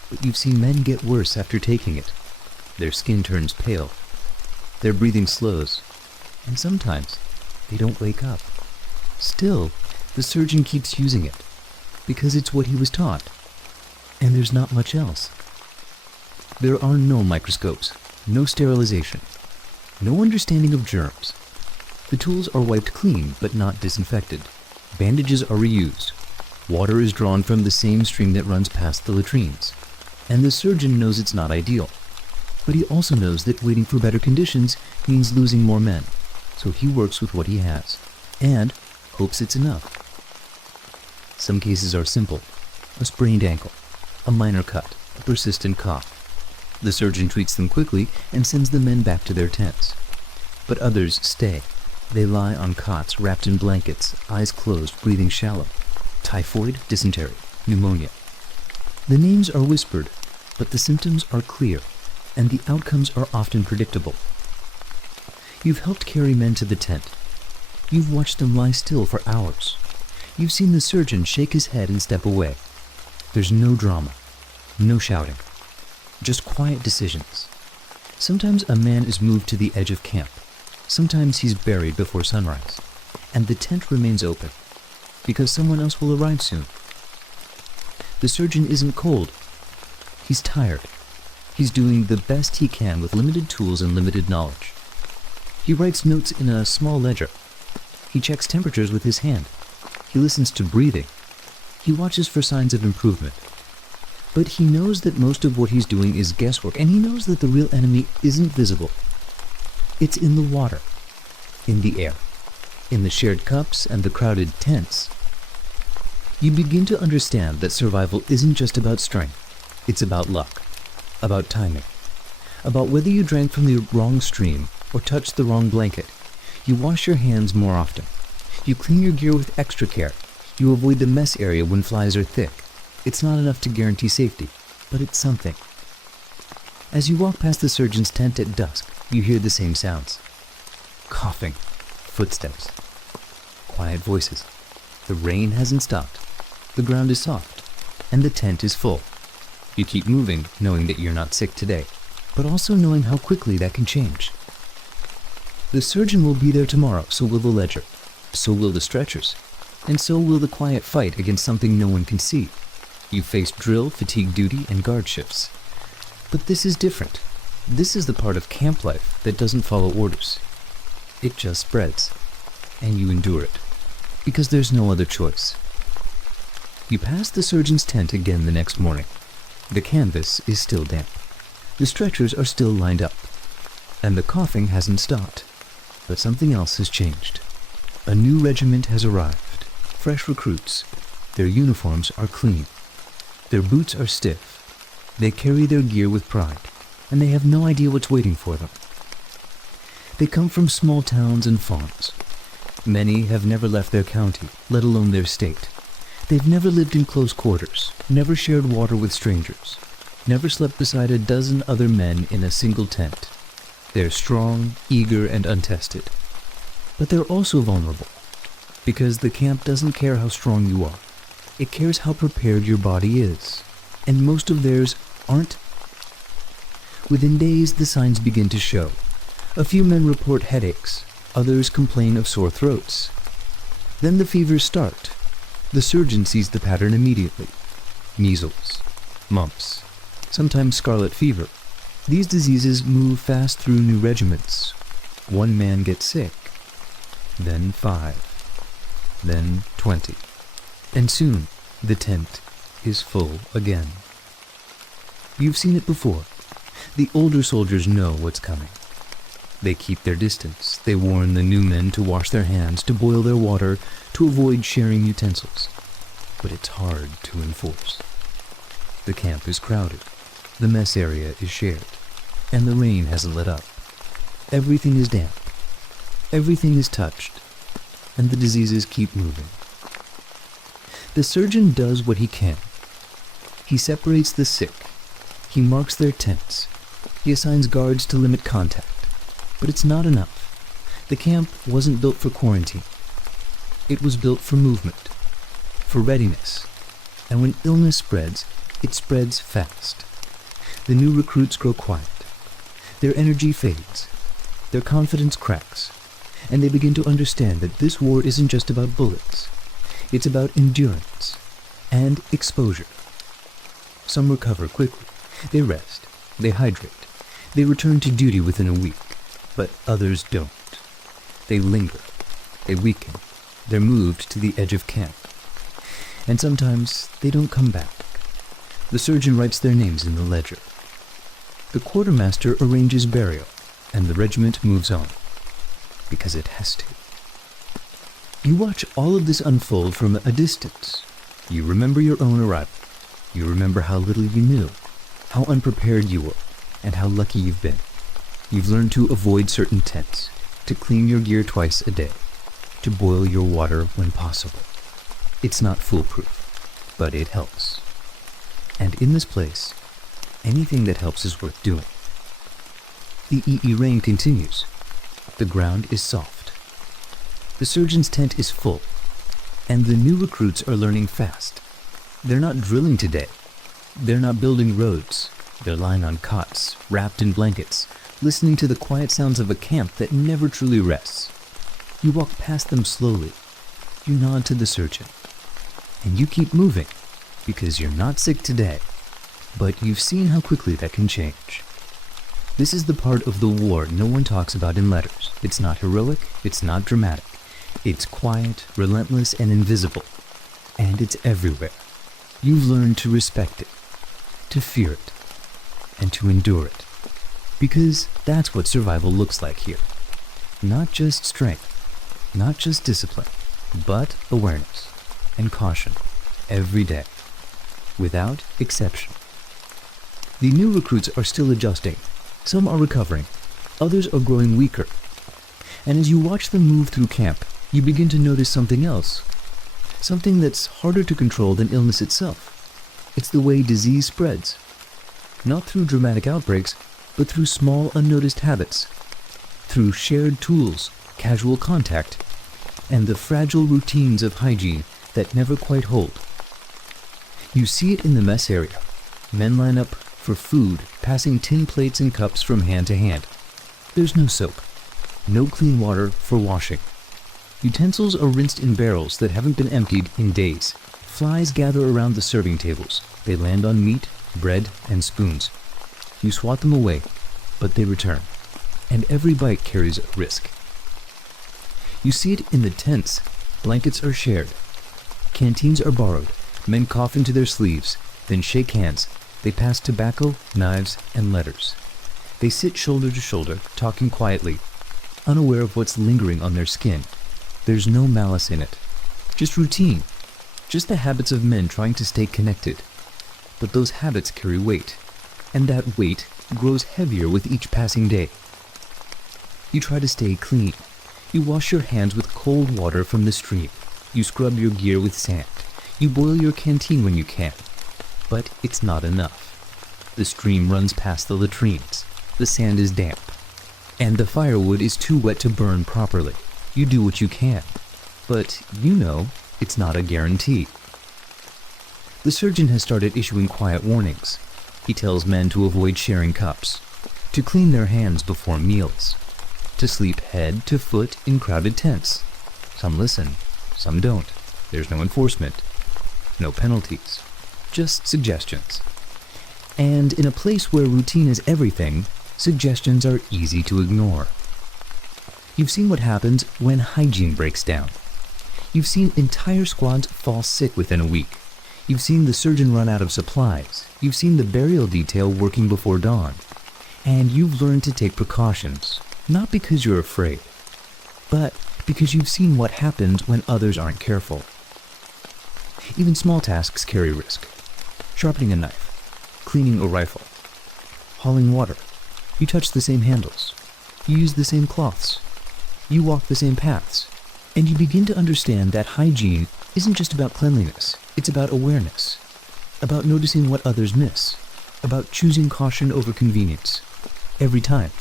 But you've seen men get worse after taking it. Their skin turns pale. Their breathing slows. And sometimes they don't wake up. Still, the surgeon keeps using it, because it's what he was taught. And there's not much else. There are no microscopes, no sterilization, no understanding of germs. The tools are wiped clean, but not disinfected. Bandages are reused. Water is drawn from the same stream that runs past the latrines. And the surgeon knows it's not ideal. But he also knows that waiting for better conditions means losing more men. So he works with what he has, and hopes it's enough. Some cases are simple. A sprained ankle, a minor cut, a persistent cough. The surgeon treats them quickly and sends the men back to their tents. But others stay. They lie on cots, wrapped in blankets, eyes closed, breathing shallow. Typhoid, dysentery, pneumonia. The names are whispered, but the symptoms are clear, and the outcomes are often predictable. You've helped carry men to the tent. You've watched them lie still for hours. You've seen the surgeon shake his head and step away. There's no drama, no shouting, just quiet decisions. Sometimes a man is moved to the edge of camp. Sometimes he's buried before sunrise, and the tent remains open, because someone else will arrive soon. The surgeon isn't cold. He's tired. He's doing the best he can with limited tools and limited knowledge. He writes notes in a small ledger. He checks temperatures with his hand. He listens to breathing. He watches for signs of improvement. But he knows that most of what he's doing is guesswork, and he knows that the real enemy isn't visible. It's in the water, in the air, in the shared cups and the crowded tents. You begin to understand that survival isn't just about strength. It's about luck, about timing, about whether you drank from the wrong stream or touched the wrong blanket. You wash your hands more often. You clean your gear with extra care. You avoid the mess area when flies are thick. It's not enough to guarantee safety, but it's something. As you walk past the surgeon's tent at dusk, you hear the same sounds. Coughing, footsteps, quiet voices. The rain hasn't stopped. The ground is soft, and the tent is full. You keep moving, knowing that you're not sick today, but also knowing how quickly that can change. The surgeon will be there tomorrow, so will the ledger. So will the stretchers. And so will the quiet fight against something no one can see. You face drill, fatigue duty, and guard shifts. But this is different. This is the part of camp life that doesn't follow orders. It just spreads. And you endure it. Because there's no other choice. You pass the surgeon's tent again the next morning. The canvas is still damp. The stretchers are still lined up. And the coughing hasn't stopped. But something else has changed. A new regiment has arrived. Fresh recruits. Their uniforms are clean. Their boots are stiff. They carry their gear with pride, and they have no idea what's waiting for them. They come from small towns and farms. Many have never left their county, let alone their state. They've never lived in close quarters, never shared water with strangers, never slept beside a dozen other men in a single tent. They're strong, eager, and untested. But they're also vulnerable, because the camp doesn't care how strong you are. It cares how prepared your body is, and most of theirs aren't. Within days, the signs begin to show. A few men report headaches, others complain of sore throats. Then the fevers start. The surgeon sees the pattern immediately. Measles, mumps, sometimes scarlet fever. These diseases move fast through new regiments. One man gets sick, then 5, then 20, and soon the tent is full again. You've seen it before. The older soldiers know what's coming. They keep their distance. They warn the new men to wash their hands, to boil their water, to avoid sharing utensils. But it's hard to enforce. The camp is crowded. The mess area is shared. And the rain hasn't let up. Everything is damp. Everything is touched. And the diseases keep moving. The surgeon does what he can. He separates the sick. He marks their tents. He assigns guards to limit contact. But it's not enough. The camp wasn't built for quarantine. It was built for movement, for readiness. And when illness spreads, it spreads fast. The new recruits grow quiet. Their energy fades. Their confidence cracks. And they begin to understand that this war isn't just about bullets. It's about endurance and exposure. Some recover quickly. They rest. They hydrate. They return to duty within a week. But others don't. They linger. They weaken. They're moved to the edge of camp. And sometimes they don't come back. The surgeon writes their names in the ledger. The quartermaster arranges burial, and the regiment moves on. Because it has to. You watch all of this unfold from a distance. You remember your own arrival. You remember how little you knew, how unprepared you were, and how lucky you've been. You've learned to avoid certain tents, to clean your gear twice a day, to boil your water when possible. It's not foolproof, but it helps. And in this place, anything that helps is worth doing. The EE rain continues. The ground is soft. The surgeon's tent is full, and the new recruits are learning fast. They're not drilling today. They're not building roads. They're lying on cots, wrapped in blankets, listening to the quiet sounds of a camp that never truly rests. You walk past them slowly. You nod to the surgeon. And you keep moving, because you're not sick today. But you've seen how quickly that can change. This is the part of the war no one talks about in letters. It's not heroic, it's not dramatic. It's quiet, relentless, and invisible. And it's everywhere. You've learned to respect it, to fear it, and to endure it. Because that's what survival looks like here. Not just strength, not just discipline, but awareness and caution every day, without exception. The new recruits are still adjusting. Some are recovering, others are growing weaker. And as you watch them move through camp, you begin to notice something else. Something that's harder to control than illness itself. It's the way disease spreads. Not through dramatic outbreaks, but through small unnoticed habits. Through shared tools, casual contact, and the fragile routines of hygiene that never quite hold. You see it in the mess area. Men line up for food, passing tin plates and cups from hand to hand. There's no soap. No clean water for washing. Utensils are rinsed in barrels that haven't been emptied in days. Flies gather around the serving tables. They land on meat, bread, and spoons. You swat them away, but they return. And every bite carries a risk. You see it in the tents. Blankets are shared. Canteens are borrowed. Men cough into their sleeves, then shake hands. They pass tobacco, knives, and letters. They sit shoulder to shoulder, talking quietly, unaware of what's lingering on their skin. There's no malice in it. Just routine. Just the habits of men trying to stay connected. But those habits carry weight, and that weight grows heavier with each passing day. You try to stay clean. You wash your hands with cold water from the stream. You scrub your gear with sand. You boil your canteen when you can. But it's not enough. The stream runs past the latrines. The sand is damp. And the firewood is too wet to burn properly. You do what you can. But you know it's not a guarantee. The surgeon has started issuing quiet warnings. He tells men to avoid sharing cups, to clean their hands before meals, to sleep head to foot in crowded tents. Some listen, some don't. There's no enforcement, no penalties, just suggestions. And in a place where routine is everything, suggestions are easy to ignore. You've seen what happens when hygiene breaks down. You've seen entire squads fall sick within a week. You've seen the surgeon run out of supplies. You've seen the burial detail working before dawn. And you've learned to take precautions, not because you're afraid, but because you've seen what happens when others aren't careful. Even small tasks carry risk. Sharpening a knife, cleaning a rifle, hauling water. You touch the same handles. You use the same cloths. You walk the same paths. And you begin to understand that hygiene isn't just about cleanliness. It's about awareness, about noticing what others miss, about choosing caution over convenience. Every time.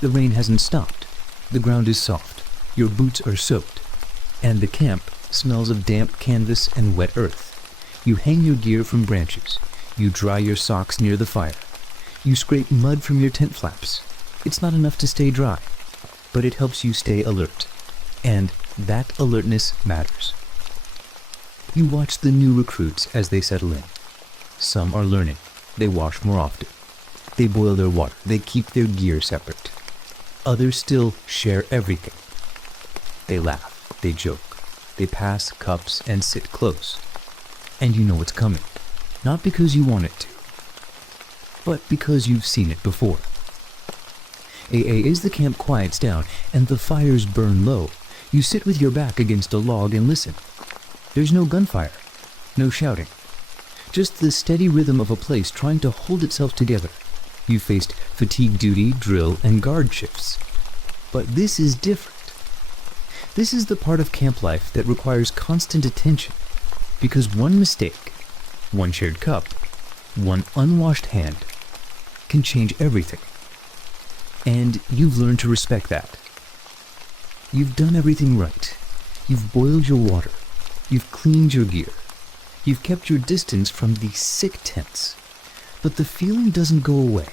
The rain hasn't stopped. The ground is soft. Your boots are soaked. And the camp smells of damp canvas and wet earth. You hang your gear from branches. You dry your socks near the fire. You scrape mud from your tent flaps. It's not enough to stay dry, but it helps you stay alert. And that alertness matters. You watch the new recruits as they settle in. Some are learning. They wash more often. They boil their water. They keep their gear separate. Others still share everything. They laugh. They joke. They pass cups and sit close. And you know it's coming. Not because you want it to, but because you've seen it before. As the camp quiets down and the fires burn low, you sit with your back against a log and listen. There's no gunfire, no shouting, just the steady rhythm of a place trying to hold itself together. You faced fatigue duty, drill, and guard shifts. But this is different. This is the part of camp life that requires constant attention, because one mistake, one shared cup, one unwashed hand can change everything. And you've learned to respect that. You've done everything right. You've boiled your water. You've cleaned your gear. You've kept your distance from the sick tents. But the feeling doesn't go away.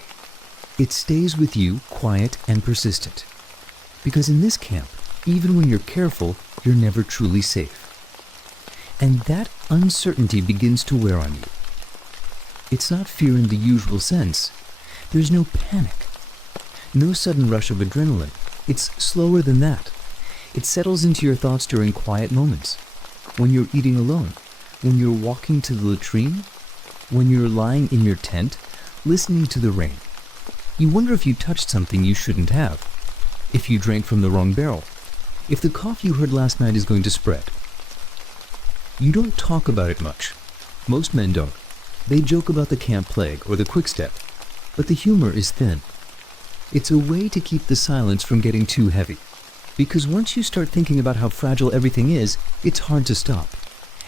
It stays with you, quiet and persistent. Because in this camp, even when you're careful, you're never truly safe. And that uncertainty begins to wear on you. It's not fear in the usual sense. There's no panic. No sudden rush of adrenaline. It's slower than that. It settles into your thoughts during quiet moments. When you're eating alone. When you're walking to the latrine. When you're lying in your tent, listening to the rain. You wonder if you touched something you shouldn't have. If you drank from the wrong barrel. If the cough you heard last night is going to spread. You don't talk about it much. Most men don't. They joke about the camp plague or the quick step. But the humor is thin. It's a way to keep the silence from getting too heavy. Because once you start thinking about how fragile everything is, it's hard to stop.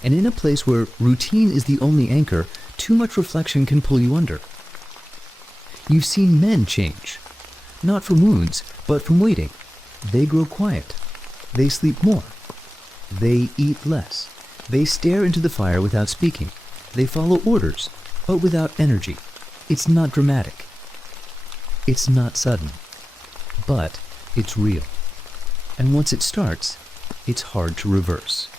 And in a place where routine is the only anchor, too much reflection can pull you under. You've seen men change. Not from wounds, but from waiting. They grow quiet. They sleep more. They eat less. They stare into the fire without speaking. They follow orders, but without energy. It's not dramatic. It's not sudden. But it's real. And once it starts, it's hard to reverse.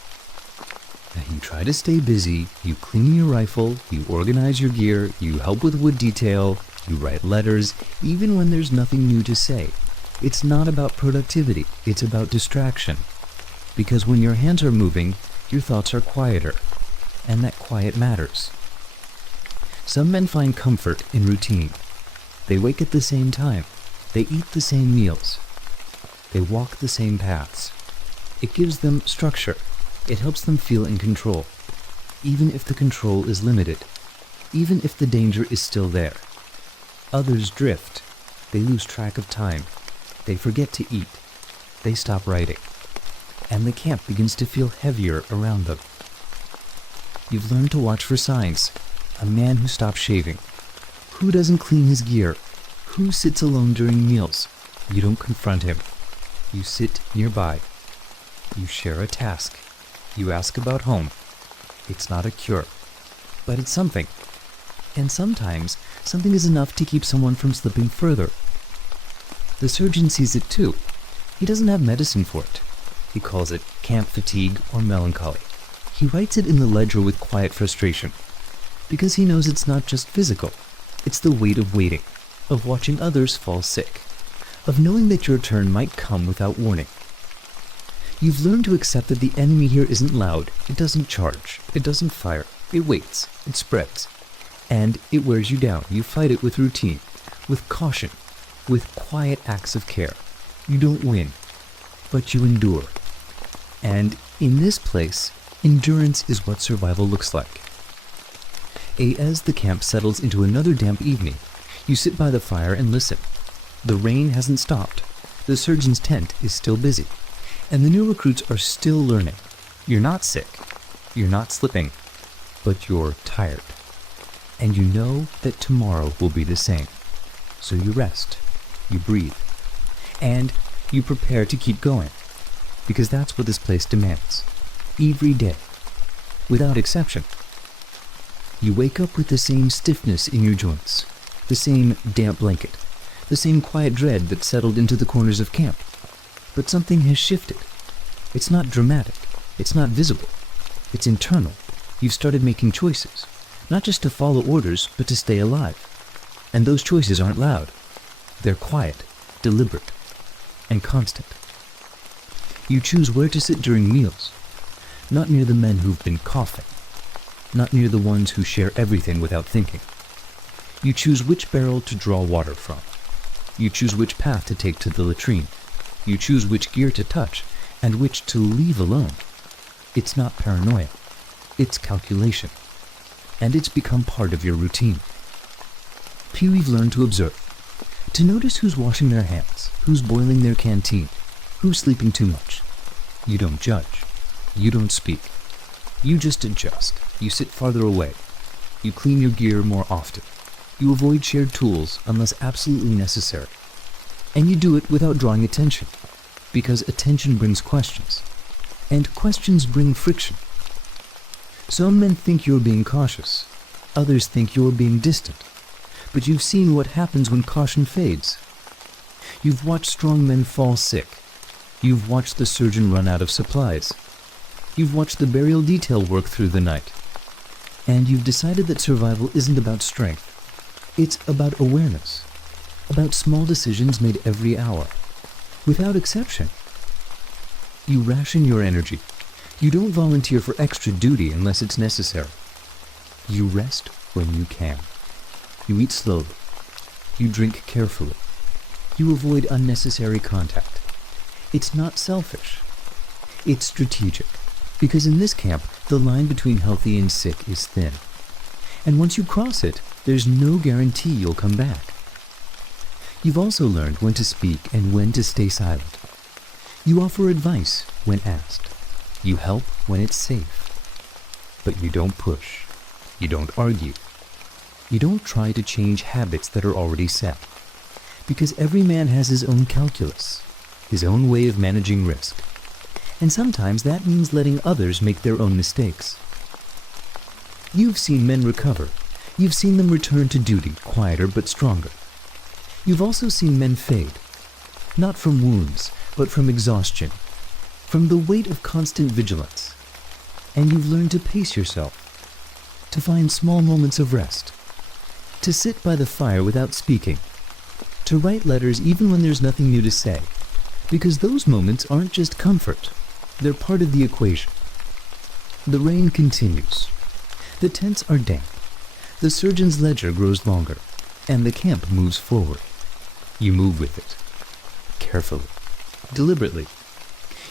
Now you try to stay busy, you clean your rifle, you organize your gear, you help with wood detail, you write letters, even when there's nothing new to say. It's not about productivity, it's about distraction. Because when your hands are moving, your thoughts are quieter, and that quiet matters. Some men find comfort in routine. They wake at the same time, they eat the same meals, they walk the same paths. It gives them structure. It helps them feel in control, even if the control is limited, even if the danger is still there. Others drift. They lose track of time. They forget to eat. They stop writing. And the camp begins to feel heavier around them. You've learned to watch for signs. A man who stops shaving. Who doesn't clean his gear? Who sits alone during meals? You don't confront him. You sit nearby. You share a task. You ask about home. It's not a cure, but it's something. And sometimes, something is enough to keep someone from slipping further. The surgeon sees it too. He doesn't have medicine for it. He calls it camp fatigue or melancholy. He writes it in the ledger with quiet frustration, because he knows it's not just physical. It's the weight of waiting, of watching others fall sick, of knowing that your turn might come without warning. You've learned to accept that the enemy here isn't loud, it doesn't charge, it doesn't fire, it waits, it spreads, and it wears you down. You fight it with routine, with caution, with quiet acts of care. You don't win, but you endure. And in this place, endurance is what survival looks like. As the camp settles into another damp evening, you sit by the fire and listen. The rain hasn't stopped. The surgeon's tent is still busy, and the new recruits are still learning. You're not sick. You're not slipping, but you're tired. And you know that tomorrow will be the same. So you rest, you breathe, and you prepare to keep going, because that's what this place demands. Every day, without exception. You wake up with the same stiffness in your joints, the same damp blanket, the same quiet dread that settled into the corners of camp. But something has shifted. It's not dramatic. It's not visible. It's internal. You've started making choices, not just to follow orders, but to stay alive. And those choices aren't loud. They're quiet, deliberate, and constant. You choose where to sit during meals, not near the men who've been coughing, not near the ones who share everything without thinking. You choose which barrel to draw water from. You choose which path to take to the latrine. You choose which gear to touch and which to leave alone. It's not paranoia. It's calculation. And it's become part of your routine. We've learned to observe, to notice who's washing their hands, who's boiling their canteen, who's sleeping too much. You don't judge. You don't speak. You just adjust. You sit farther away. You clean your gear more often. You avoid shared tools unless absolutely necessary. And you do it without drawing attention, because attention brings questions, and questions bring friction. Some men think you're being cautious. Others think you're being distant. But you've seen what happens when caution fades. You've watched strong men fall sick. You've watched the surgeon run out of supplies. You've watched the burial detail work through the night. And you've decided that survival isn't about strength. It's about awareness, about small decisions made every hour, without exception. You ration your energy. You don't volunteer for extra duty unless it's necessary. You rest when you can. You eat slowly. You drink carefully. You avoid unnecessary contact. It's not selfish. It's strategic, because in this camp, the line between healthy and sick is thin. And once you cross it, there's no guarantee you'll come back. You've also learned when to speak and when to stay silent. You offer advice when asked. You help when it's safe. But you don't push. You don't argue. You don't try to change habits that are already set. Because every man has his own calculus, his own way of managing risk. And sometimes that means letting others make their own mistakes. You've seen men recover. You've seen them return to duty, quieter but stronger. You've also seen men fade, not from wounds, but from exhaustion, from the weight of constant vigilance. And you've learned to pace yourself, to find small moments of rest, to sit by the fire without speaking, to write letters even when there's nothing new to say, because those moments aren't just comfort, they're part of the equation. The rain continues. The tents are damp. The surgeon's ledger grows longer, and the camp moves forward. You move with it, carefully, deliberately.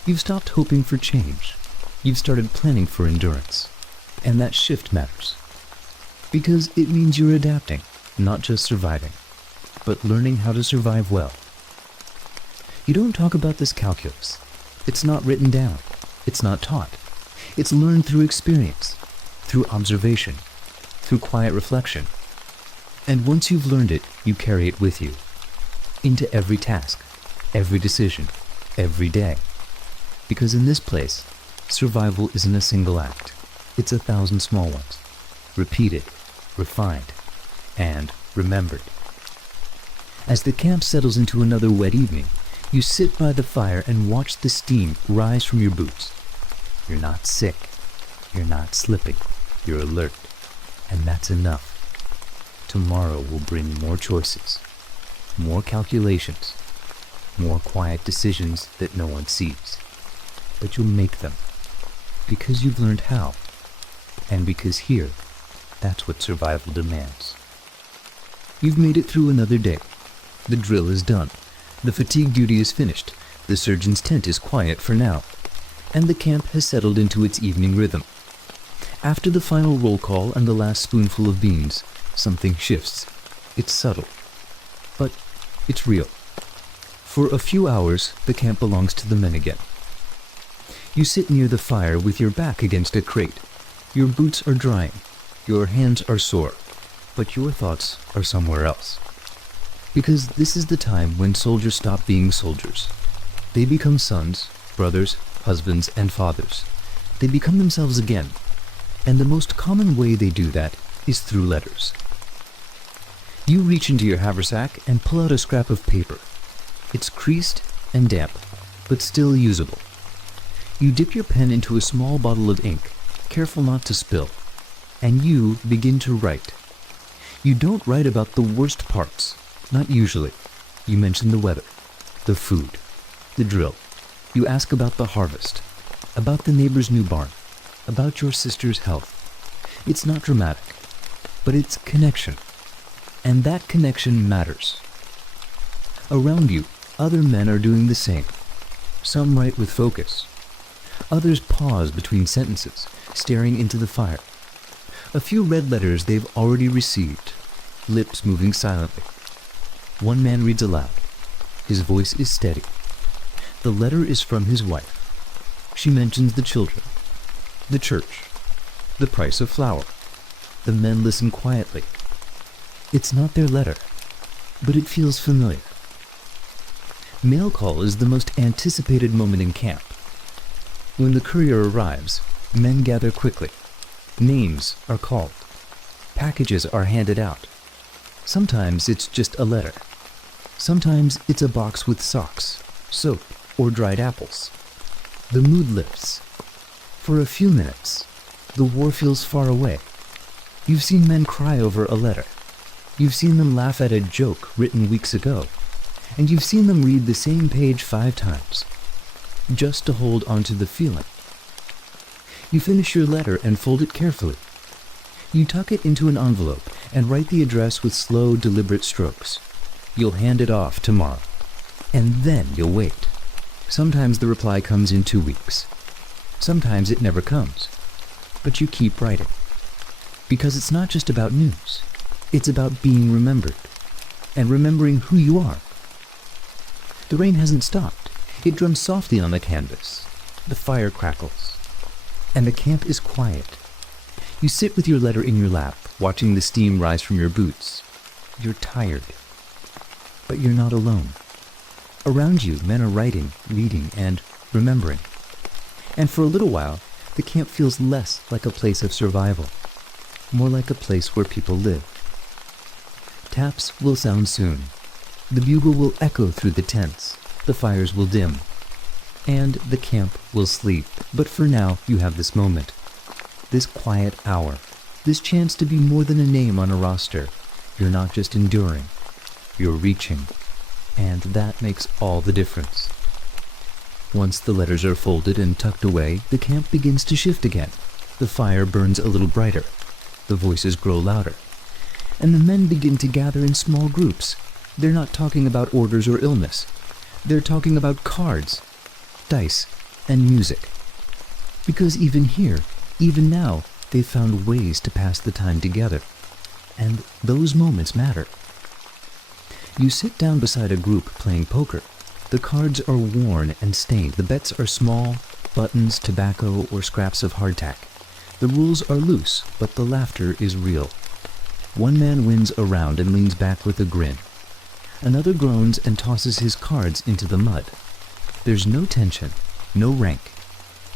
You've stopped hoping for change. You've started planning for endurance. And that shift matters, because it means you're adapting, not just surviving, but learning how to survive well. You don't talk about this calculus. It's not written down. It's not taught. It's learned through experience, through observation, through quiet reflection. And once you've learned it, you carry it with you, into every task, every decision, every day. Because in this place, survival isn't a single act. It's 1,000 small ones, repeated, refined, and remembered. As the camp settles into another wet evening, You sit by the fire and watch the steam rise from your boots. You're not sick. You're not slipping. You're alert. And that's enough. Tomorrow will bring more choices, more calculations, more quiet decisions that no one sees. But you'll make them, because you've learned how, and because here, that's what survival demands. You've made it through another day. The drill is done. The fatigue duty is finished. The surgeon's tent is quiet for now, and the camp has settled into its evening rhythm. After the final roll call and the last spoonful of beans, something shifts. It's subtle, but it's real. For a few hours, the camp belongs to the men again. You sit near the fire with your back against a crate. Your boots are drying. Your hands are sore, but your thoughts are somewhere else. Because this is the time when soldiers stop being soldiers. They become sons, brothers, husbands, and fathers. They become themselves again, and the most common way they do that is through letters. You reach into your haversack and pull out a scrap of paper. It's creased and damp, but still usable. You dip your pen into a small bottle of ink, careful not to spill, and you begin to write. You don't write about the worst parts, not usually. You mention the weather, the food, the drill. You ask about the harvest, about the neighbor's new barn, about your sister's health. It's not dramatic, but it's connection. And that connection matters. Around you, other men are doing the same. Some write with focus. Others pause between sentences, staring into the fire. A few read letters they've already received, lips moving silently. One man reads aloud. His voice is steady. The letter is from his wife. She mentions the children, the church, the price of flour. The men listen quietly. It's not their letter, but it feels familiar. Mail call is the most anticipated moment in camp. When the courier arrives, men gather quickly. Names are called. Packages are handed out. Sometimes it's just a letter. Sometimes it's a box with socks, soap, or dried apples. The mood lifts. For a few minutes, the war feels far away. You've seen men cry over a letter. You've seen them laugh at a joke written weeks ago. And you've seen them read the same page 5 times, just to hold onto the feeling. You finish your letter and fold it carefully. You tuck it into an envelope and write the address with slow, deliberate strokes. You'll hand it off tomorrow, and then you'll wait. Sometimes the reply comes in 2 weeks. Sometimes it never comes. But you keep writing. Because it's not just about news. It's about being remembered, and remembering who you are. The rain hasn't stopped. It drums softly on the canvas. The fire crackles. And the camp is quiet. You sit with your letter in your lap, watching the steam rise from your boots. You're tired. But you're not alone. Around you, men are writing, reading, and remembering. And for a little while, the camp feels less like a place of survival, more like a place where people live. Taps will sound soon. The bugle will echo through the tents. The fires will dim. And the camp will sleep. But for now, you have this moment. This quiet hour. This chance to be more than a name on a roster. You're not just enduring. You're reaching. And that makes all the difference. Once the letters are folded and tucked away, the camp begins to shift again. The fire burns a little brighter. The voices grow louder. And the men begin to gather in small groups. They're not talking about orders or illness. They're talking about cards, dice, and music. Because even here, even now, they've found ways to pass the time together. And those moments matter. You sit down beside a group playing poker. The cards are worn and stained. The bets are small, buttons, tobacco, or scraps of hardtack. The rules are loose, but the laughter is real. One man wins a round and leans back with a grin. Another groans and tosses his cards into the mud. There's no tension, no rank.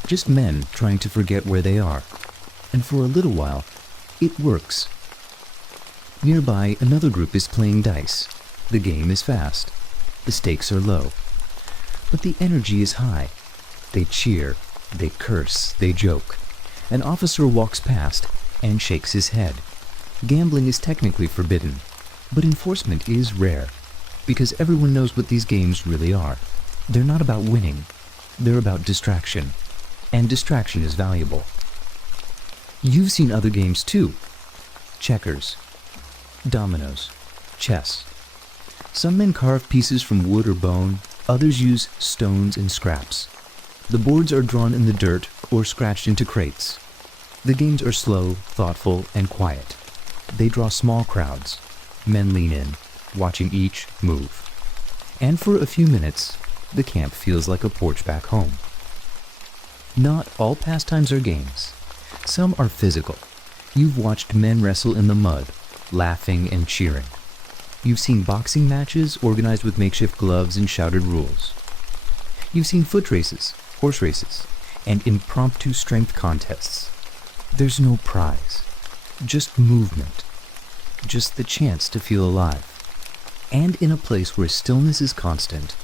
Just men trying to forget where they are. And for a little while, it works. Nearby, another group is playing dice. The game is fast. The stakes are low. but the energy is high. They cheer, they curse, they joke. An officer walks past and shakes his head. Gambling is technically forbidden, but enforcement is rare, because everyone knows what these games really are. They're not about winning, they're about distraction, and distraction is valuable. You've seen other games too. Checkers, dominoes, chess. Some men carve pieces from wood or bone, others use stones and scraps. The boards are drawn in the dirt or scratched into crates. The games are slow, thoughtful, and quiet. They draw small crowds. Men lean in, watching each move. And for a few minutes, the camp feels like a porch back home. Not all pastimes are games. Some are physical. You've watched men wrestle in the mud, laughing and cheering. You've seen boxing matches organized with makeshift gloves and shouted rules. You've seen foot races, horse races, and impromptu strength contests. There's no prize, just movement, just the chance to feel alive. And in a place where stillness is constant,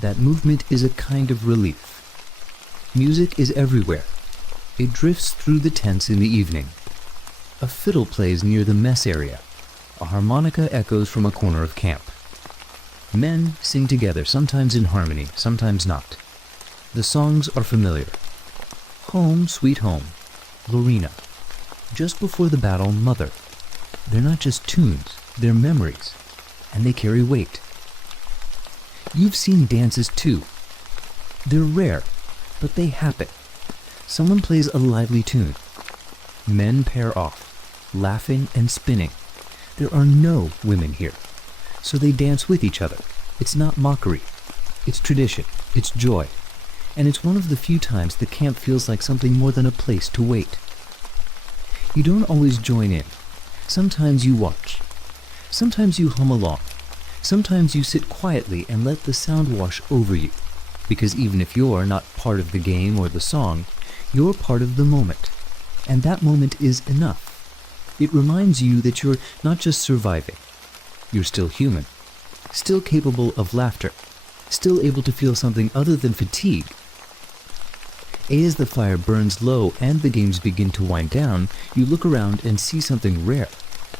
that movement is a kind of relief. Music is everywhere. It drifts through the tents in the evening. A fiddle plays near the mess area. A harmonica echoes from a corner of camp. Men sing together, sometimes in harmony, sometimes not. The songs are familiar. Home, Sweet Home, Lorena. Just before the battle, Mother. They're not just tunes, they're memories, and they carry weight. You've seen dances too. They're rare, but they happen. Someone plays a lively tune. Men pair off, laughing and spinning. There are no women here, so they dance with each other. It's not mockery. It's tradition. It's joy. And it's one of the few times the camp feels like something more than a place to wait. You don't always join in. Sometimes you watch. Sometimes you hum along. Sometimes you sit quietly and let the sound wash over you. Because even if you're not part of the game or the song, you're part of the moment. And that moment is enough. It reminds you that you're not just surviving. You're still human. Still capable of laughter. Still able to feel something other than fatigue. As the fire burns low and the games begin to wind down, you look around and see something rare.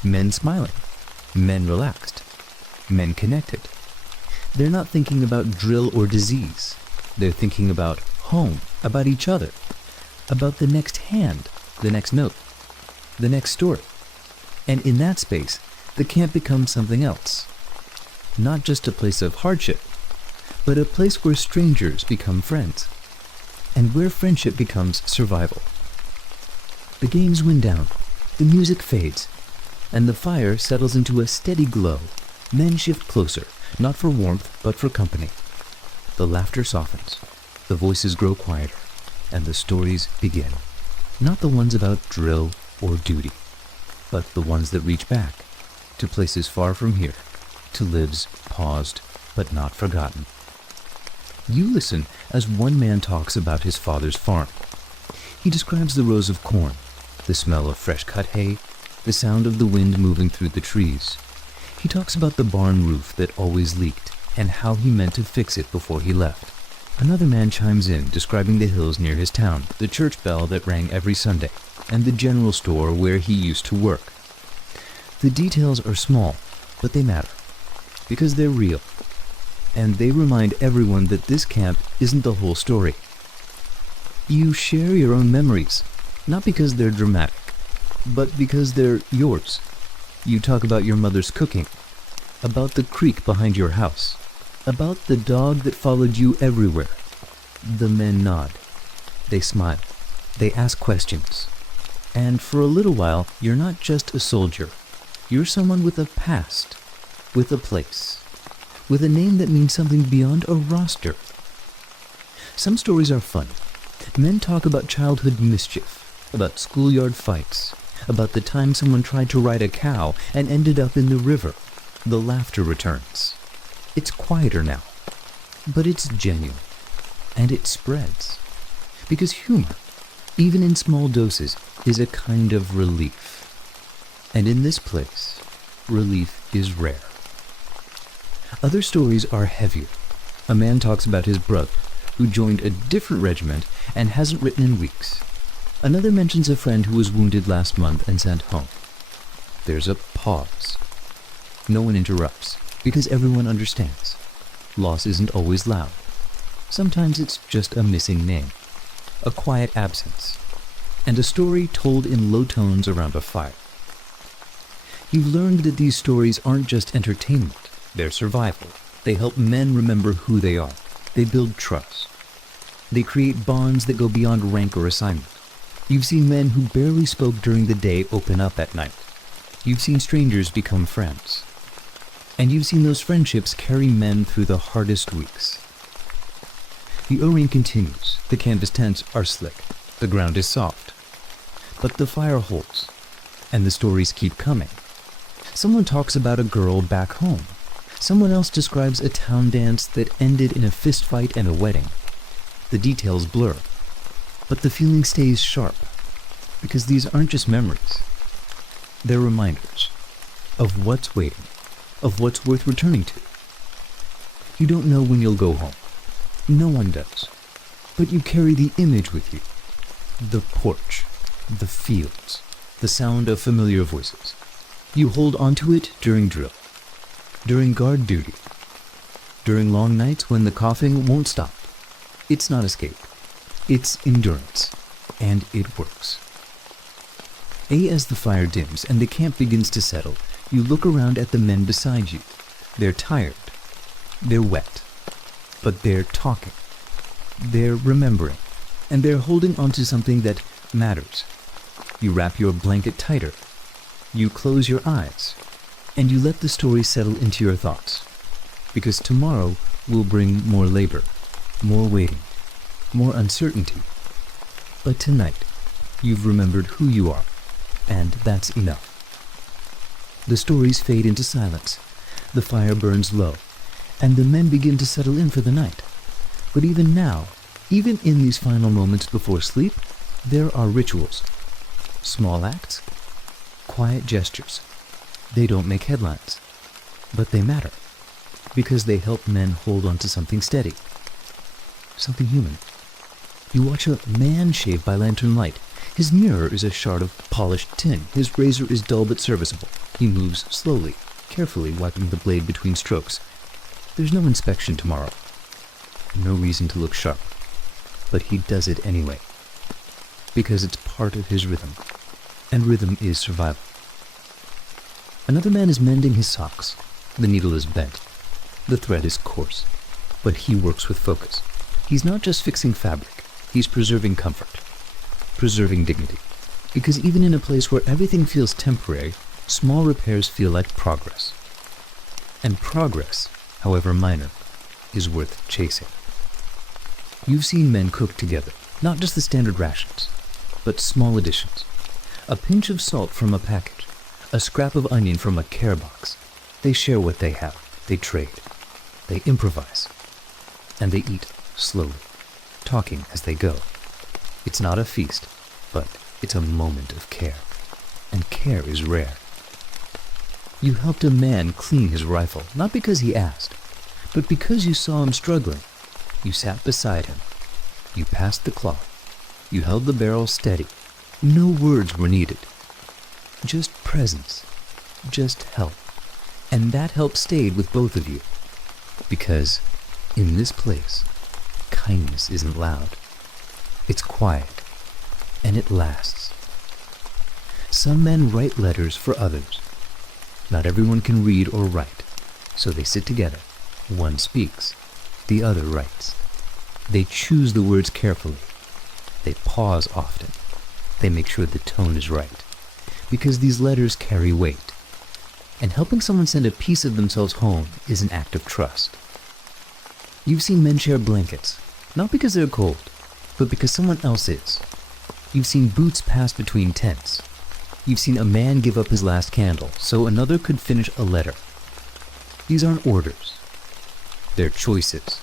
Men smiling. Men relaxed. Men connected. They're not thinking about drill or disease. They're thinking about home, about each other, about the next hand, the next note, the next story. And in that space, the camp becomes something else. Not just a place of hardship, but a place where strangers become friends, and where friendship becomes survival. The games wind down, the music fades, and the fire settles into a steady glow. Men shift closer, not for warmth, but for company. The laughter softens, the voices grow quieter, and the stories begin. Not the ones about drill or duty, but the ones that reach back to places far from here, to lives paused but not forgotten. You listen as one man talks about his father's farm. He describes the rows of corn, the smell of fresh cut hay, the sound of the wind moving through the trees. He talks about the barn roof that always leaked and how he meant to fix it before he left. Another man chimes in, describing the hills near his town, the church bell that rang every Sunday, and the general store where he used to work. The details are small, but they matter, because they're real, and they remind everyone that this camp isn't the whole story. You share your own memories, not because they're dramatic, but because they're yours. You talk about your mother's cooking, about the creek behind your house, about the dog that followed you everywhere. The men nod. They smile. They ask questions. And for a little while, you're not just a soldier. You're someone with a past, with a place, with a name that means something beyond a roster. Some stories are fun. Men talk about childhood mischief, about schoolyard fights, about the time someone tried to ride a cow and ended up in the river. The laughter returns. It's quieter now, but it's genuine, and it spreads. Because humor, even in small doses, is a kind of relief. And in this place, relief is rare. Other stories are heavier. A man talks about his brother, who joined a different regiment and hasn't written in weeks. Another mentions a friend who was wounded last month and sent home. There's a pause. No one interrupts, because everyone understands. Loss isn't always loud. Sometimes it's just a missing name, a quiet absence, and a story told in low tones around a fire. You've learned that these stories aren't just entertainment, they're survival. They help men remember who they are. They build trust. They create bonds that go beyond rank or assignment. You've seen men who barely spoke during the day open up at night. You've seen strangers become friends. And you've seen those friendships carry men through the hardest weeks. The O-ring continues. The canvas tents are slick. The ground is soft. But the fire holds. And the stories keep coming. Someone talks about a girl back home. Someone else describes a town dance that ended in a fist fight and a wedding. The details blur. But the feeling stays sharp. Because these aren't just memories. They're reminders of what's waiting, of what's worth returning to. You don't know when you'll go home. No one does. But you carry the image with you. The porch, the fields, the sound of familiar voices. You hold onto it during drill, during guard duty, during long nights when the coughing won't stop. It's not escape. It's endurance. And it works. As the fire dims and the camp begins to settle, you look around at the men beside you. They're tired. They're wet. But they're talking. They're remembering. And they're holding onto something that matters. You wrap your blanket tighter. You close your eyes. And you let the story settle into your thoughts. Because tomorrow will bring more labor, more waiting, more uncertainty. But tonight, you've remembered who you are. And that's enough. The stories fade into silence. The fire burns low, and the men begin to settle in for the night. But even now, even in these final moments before sleep, there are rituals. Small acts, quiet gestures. They don't make headlines, but they matter, because they help men hold on to something steady, something human. You watch a man shave by lantern light. His mirror is a shard of polished tin. His razor is dull but serviceable. He moves slowly, carefully wiping the blade between strokes. There's no inspection tomorrow. No reason to look sharp. But he does it anyway. Because it's part of his rhythm. And rhythm is survival. Another man is mending his socks. The needle is bent. The thread is coarse. But he works with focus. He's not just fixing fabric. He's preserving comfort. Preserving dignity. Because even in a place where everything feels temporary, small repairs feel like progress. And progress, however minor, is worth chasing. You've seen men cook together, not just the standard rations, but small additions. A pinch of salt from a package, a scrap of onion from a care box. They share what they have, they trade, they improvise, and they eat slowly, talking as they go. It's not a feast, but it's a moment of care, and care is rare. You helped a man clean his rifle, not because he asked, but because you saw him struggling. You sat beside him. You passed the cloth. You held the barrel steady. No words were needed. Just presence. Just help. And that help stayed with both of you. Because in this place, kindness isn't loud. It's quiet, and it lasts. Some men write letters for others. Not everyone can read or write, so they sit together. One speaks, the other writes. They choose the words carefully. They pause often. They make sure the tone is right, because these letters carry weight. And helping someone send a piece of themselves home is an act of trust. You've seen men share blankets, not because they're cold, but because someone else is. You've seen boots pass between tents. You've seen a man give up his last candle so another could finish a letter. These aren't orders. They're choices.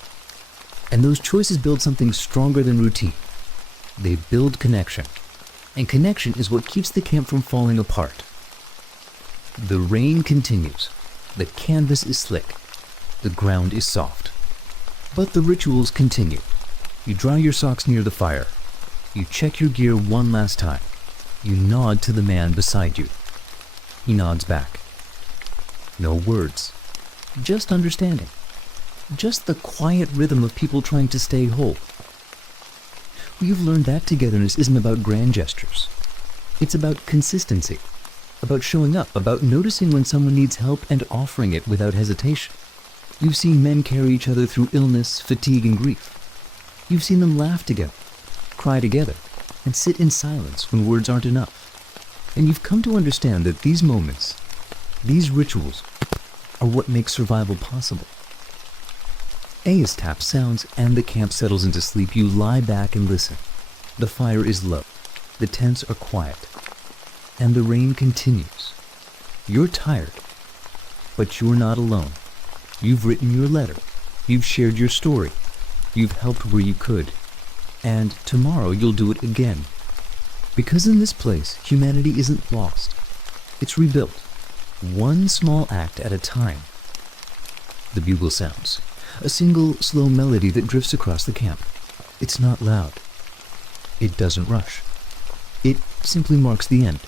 And those choices build something stronger than routine. They build connection. And connection is what keeps the camp from falling apart. The rain continues. The canvas is slick. The ground is soft. But the rituals continue. You dry your socks near the fire. You check your gear one last time. You nod to the man beside you. He nods back. No words. Just understanding. Just the quiet rhythm of people trying to stay whole. You've learned that togetherness isn't about grand gestures. It's about consistency, about showing up, about noticing when someone needs help and offering it without hesitation. You've seen men carry each other through illness, fatigue, and grief. You've seen them laugh together, cry together, and sit in silence when words aren't enough. And you've come to understand that these moments, these rituals, are what make survival possible. As tap sounds and the camp settles into sleep, you lie back and listen. The fire is low. The tents are quiet. And the rain continues. You're tired, but you're not alone. You've written your letter. You've shared your story. You've helped where you could. And tomorrow you'll do it again. Because in this place, humanity isn't lost. It's rebuilt. One small act at a time. The bugle sounds. A single, slow melody that drifts across the camp. It's not loud. It doesn't rush. It simply marks the end.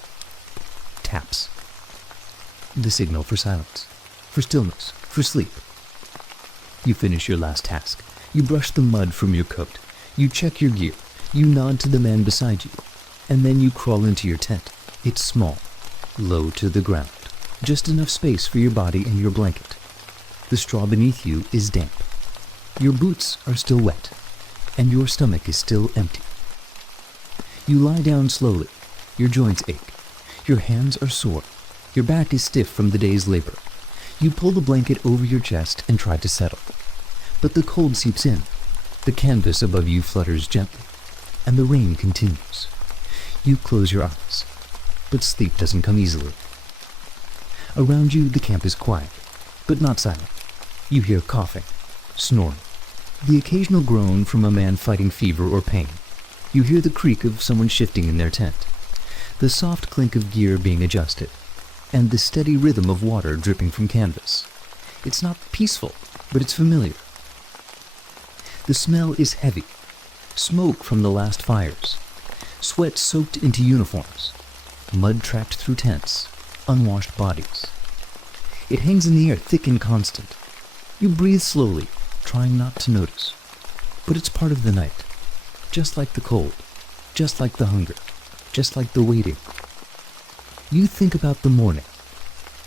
Taps. The signal for silence, for stillness, for sleep. You finish your last task. You brush the mud from your coat. You check your gear. You nod to the man beside you. And then you crawl into your tent. It's small, low to the ground. Just enough space for your body and your blanket. The straw beneath you is damp. Your boots are still wet, and your stomach is still empty. You lie down slowly. Your joints ache. Your hands are sore. Your back is stiff from the day's labor. You pull the blanket over your chest and try to settle. But the cold seeps in. The canvas above you flutters gently, and the rain continues. You close your eyes, but sleep doesn't come easily. Around you, the camp is quiet, but not silent. You hear coughing, snoring, the occasional groan from a man fighting fever or pain. You hear the creak of someone shifting in their tent, the soft clink of gear being adjusted, and the steady rhythm of water dripping from canvas. It's not peaceful, but it's familiar. The smell is heavy, smoke from the last fires, sweat soaked into uniforms, mud tracked through tents, unwashed bodies. It hangs in the air thick and constant. You breathe slowly, trying not to notice. But it's part of the night. Just like the cold. Just like the hunger. Just like the waiting. You think about the morning.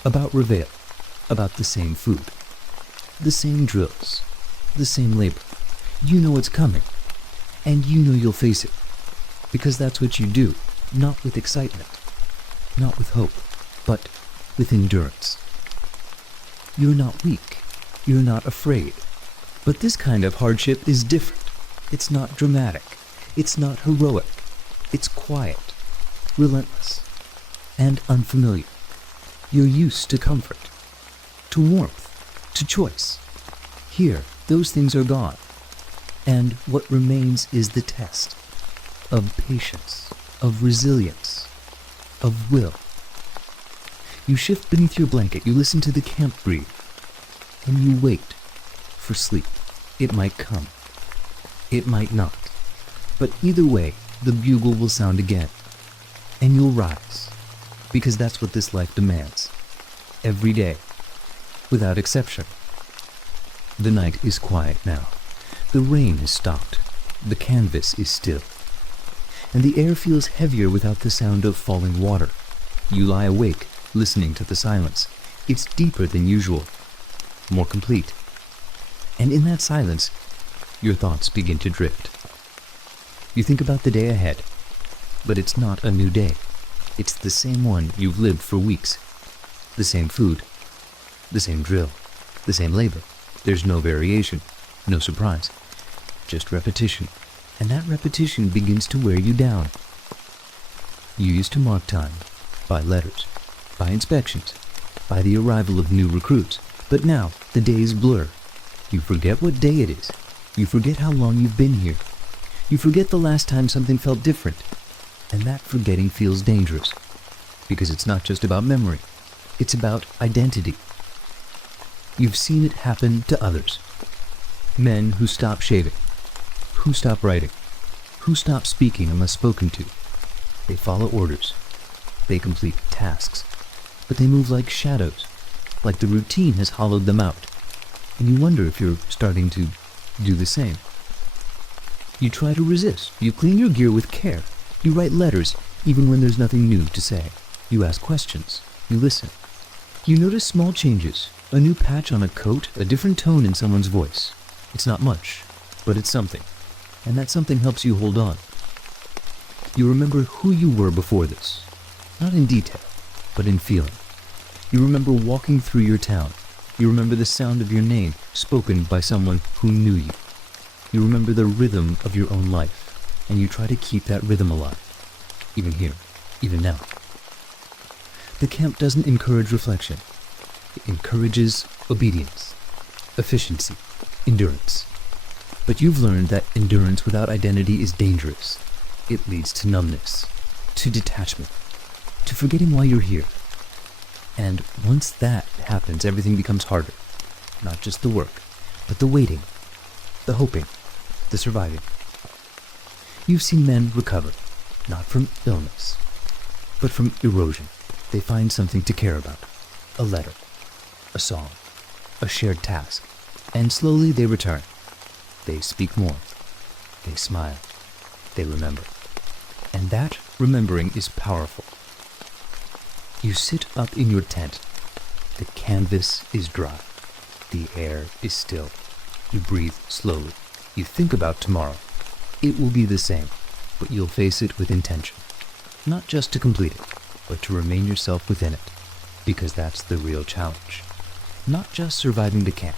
About reveille. About the same food. The same drills. The same labor. You know it's coming. And you know you'll face it. Because that's what you do. Not with excitement. Not with hope. But with endurance. You're not weak. You're not afraid. But this kind of hardship is different. It's not dramatic. It's not heroic. It's quiet, relentless, and unfamiliar. You're used to comfort, to warmth, to choice. Here, those things are gone. And what remains is the test of patience, of resilience, of will. You shift beneath your blanket, you listen to the camp breathe, and you wait for sleep. It might come. It might not. But either way, the bugle will sound again, and you'll rise, because that's what this life demands. Every day, without exception. The night is quiet now. The rain has stopped. The canvas is still. And the air feels heavier without the sound of falling water. You lie awake, listening to the silence. It's deeper than usual, more complete. And in that silence, your thoughts begin to drift. You think about the day ahead, but it's not a new day. It's the same one you've lived for weeks. The same food, the same drill, the same labor. There's no variation, no surprise, just repetition. And that repetition begins to wear you down. You used to mark time by letters, by inspections, by the arrival of new recruits. But now, the days blur. You forget what day it is. You forget how long you've been here. You forget the last time something felt different. And that forgetting feels dangerous. Because it's not just about memory. It's about identity. You've seen it happen to others. Men who stop shaving, who stop writing, who stop speaking unless spoken to. They follow orders. They complete tasks. But they move like shadows, like the routine has hollowed them out. And you wonder if you're starting to do the same. You try to resist. You clean your gear with care. You write letters even when there's nothing new to say. You ask questions. You listen. You notice small changes. A new patch on a coat, a different tone in someone's voice. It's not much, but it's something. And that something helps you hold on. You remember who you were before this. Not in detail, but in feeling. You remember walking through your town. You remember the sound of your name spoken by someone who knew you. You remember the rhythm of your own life, and you try to keep that rhythm alive. Even here, even now. The camp doesn't encourage reflection. It encourages obedience, efficiency, endurance. But you've learned that endurance without identity is dangerous. It leads to numbness, to detachment, to forgetting why you're here. And once that happens, everything becomes harder. Not just the work, but the waiting, the hoping, the surviving. You've seen men recover, not from illness, but from erosion. They find something to care about. A letter, a song, a shared task. And slowly they return. They speak more. They smile. They remember. And that remembering is powerful. You sit up in your tent. The canvas is dry. The air is still. You breathe slowly. You think about tomorrow. It will be the same, but you'll face it with intention. Not just to complete it, but to remain yourself within it, because that's the real challenge. Not just surviving the camp,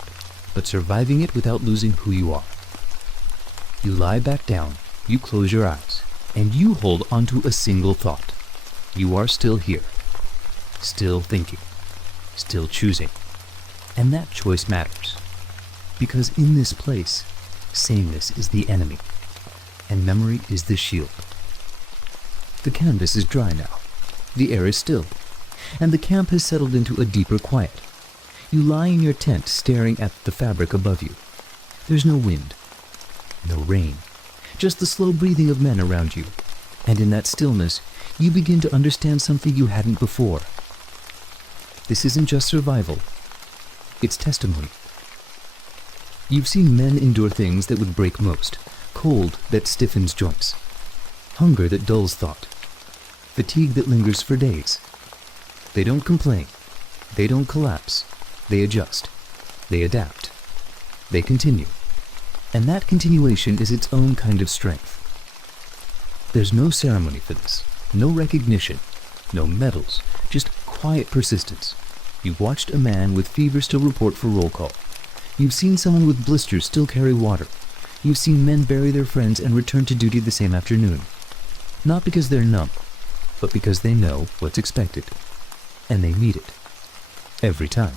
but surviving it without losing who you are. You lie back down, you close your eyes, and you hold onto a single thought. You are still here, still thinking, still choosing. And that choice matters, because in this place, sameness is the enemy, and memory is the shield. The canvas is dry now. The air is still, and the camp has settled into a deeper quiet. You lie in your tent staring at the fabric above you. There's no wind, no rain, just the slow breathing of men around you. And in that stillness, you begin to understand something you hadn't before. This isn't just survival, it's testimony. You've seen men endure things that would break most, cold that stiffens joints, hunger that dulls thought, fatigue that lingers for days. They don't complain, they don't collapse, they adjust, they adapt, they continue. And that continuation is its own kind of strength. There's no ceremony for this, no recognition, no medals, just quiet persistence. You've watched a man with fever still report for roll call. You've seen someone with blisters still carry water. You've seen men bury their friends and return to duty the same afternoon. Not because they're numb, but because they know what's expected. And they meet it. Every time.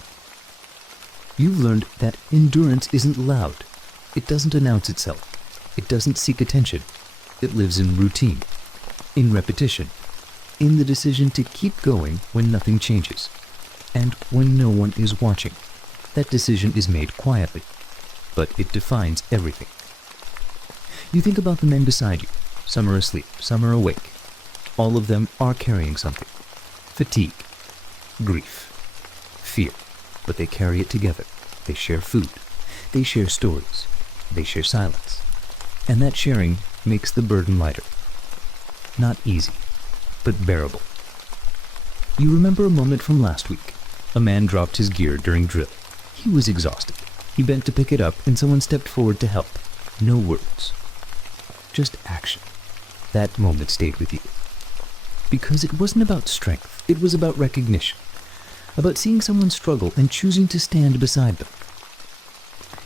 You've learned that endurance isn't loud. It doesn't announce itself. It doesn't seek attention. It lives in routine, in repetition, in the decision to keep going when nothing changes, and when no one is watching. That decision is made quietly, but it defines everything. You think about the men beside you. Some are asleep, some are awake. All of them are carrying something. Fatigue, grief, fear, but they carry it together. They share food. They share stories. They share silence. And that sharing makes the burden lighter. Not easy, but bearable. You remember a moment from last week. A man dropped his gear during drill. He was exhausted. He bent to pick it up, and someone stepped forward to help. No words. Just action. That moment stayed with you. Because it wasn't about strength. It was about recognition. About seeing someone struggle and choosing to stand beside them.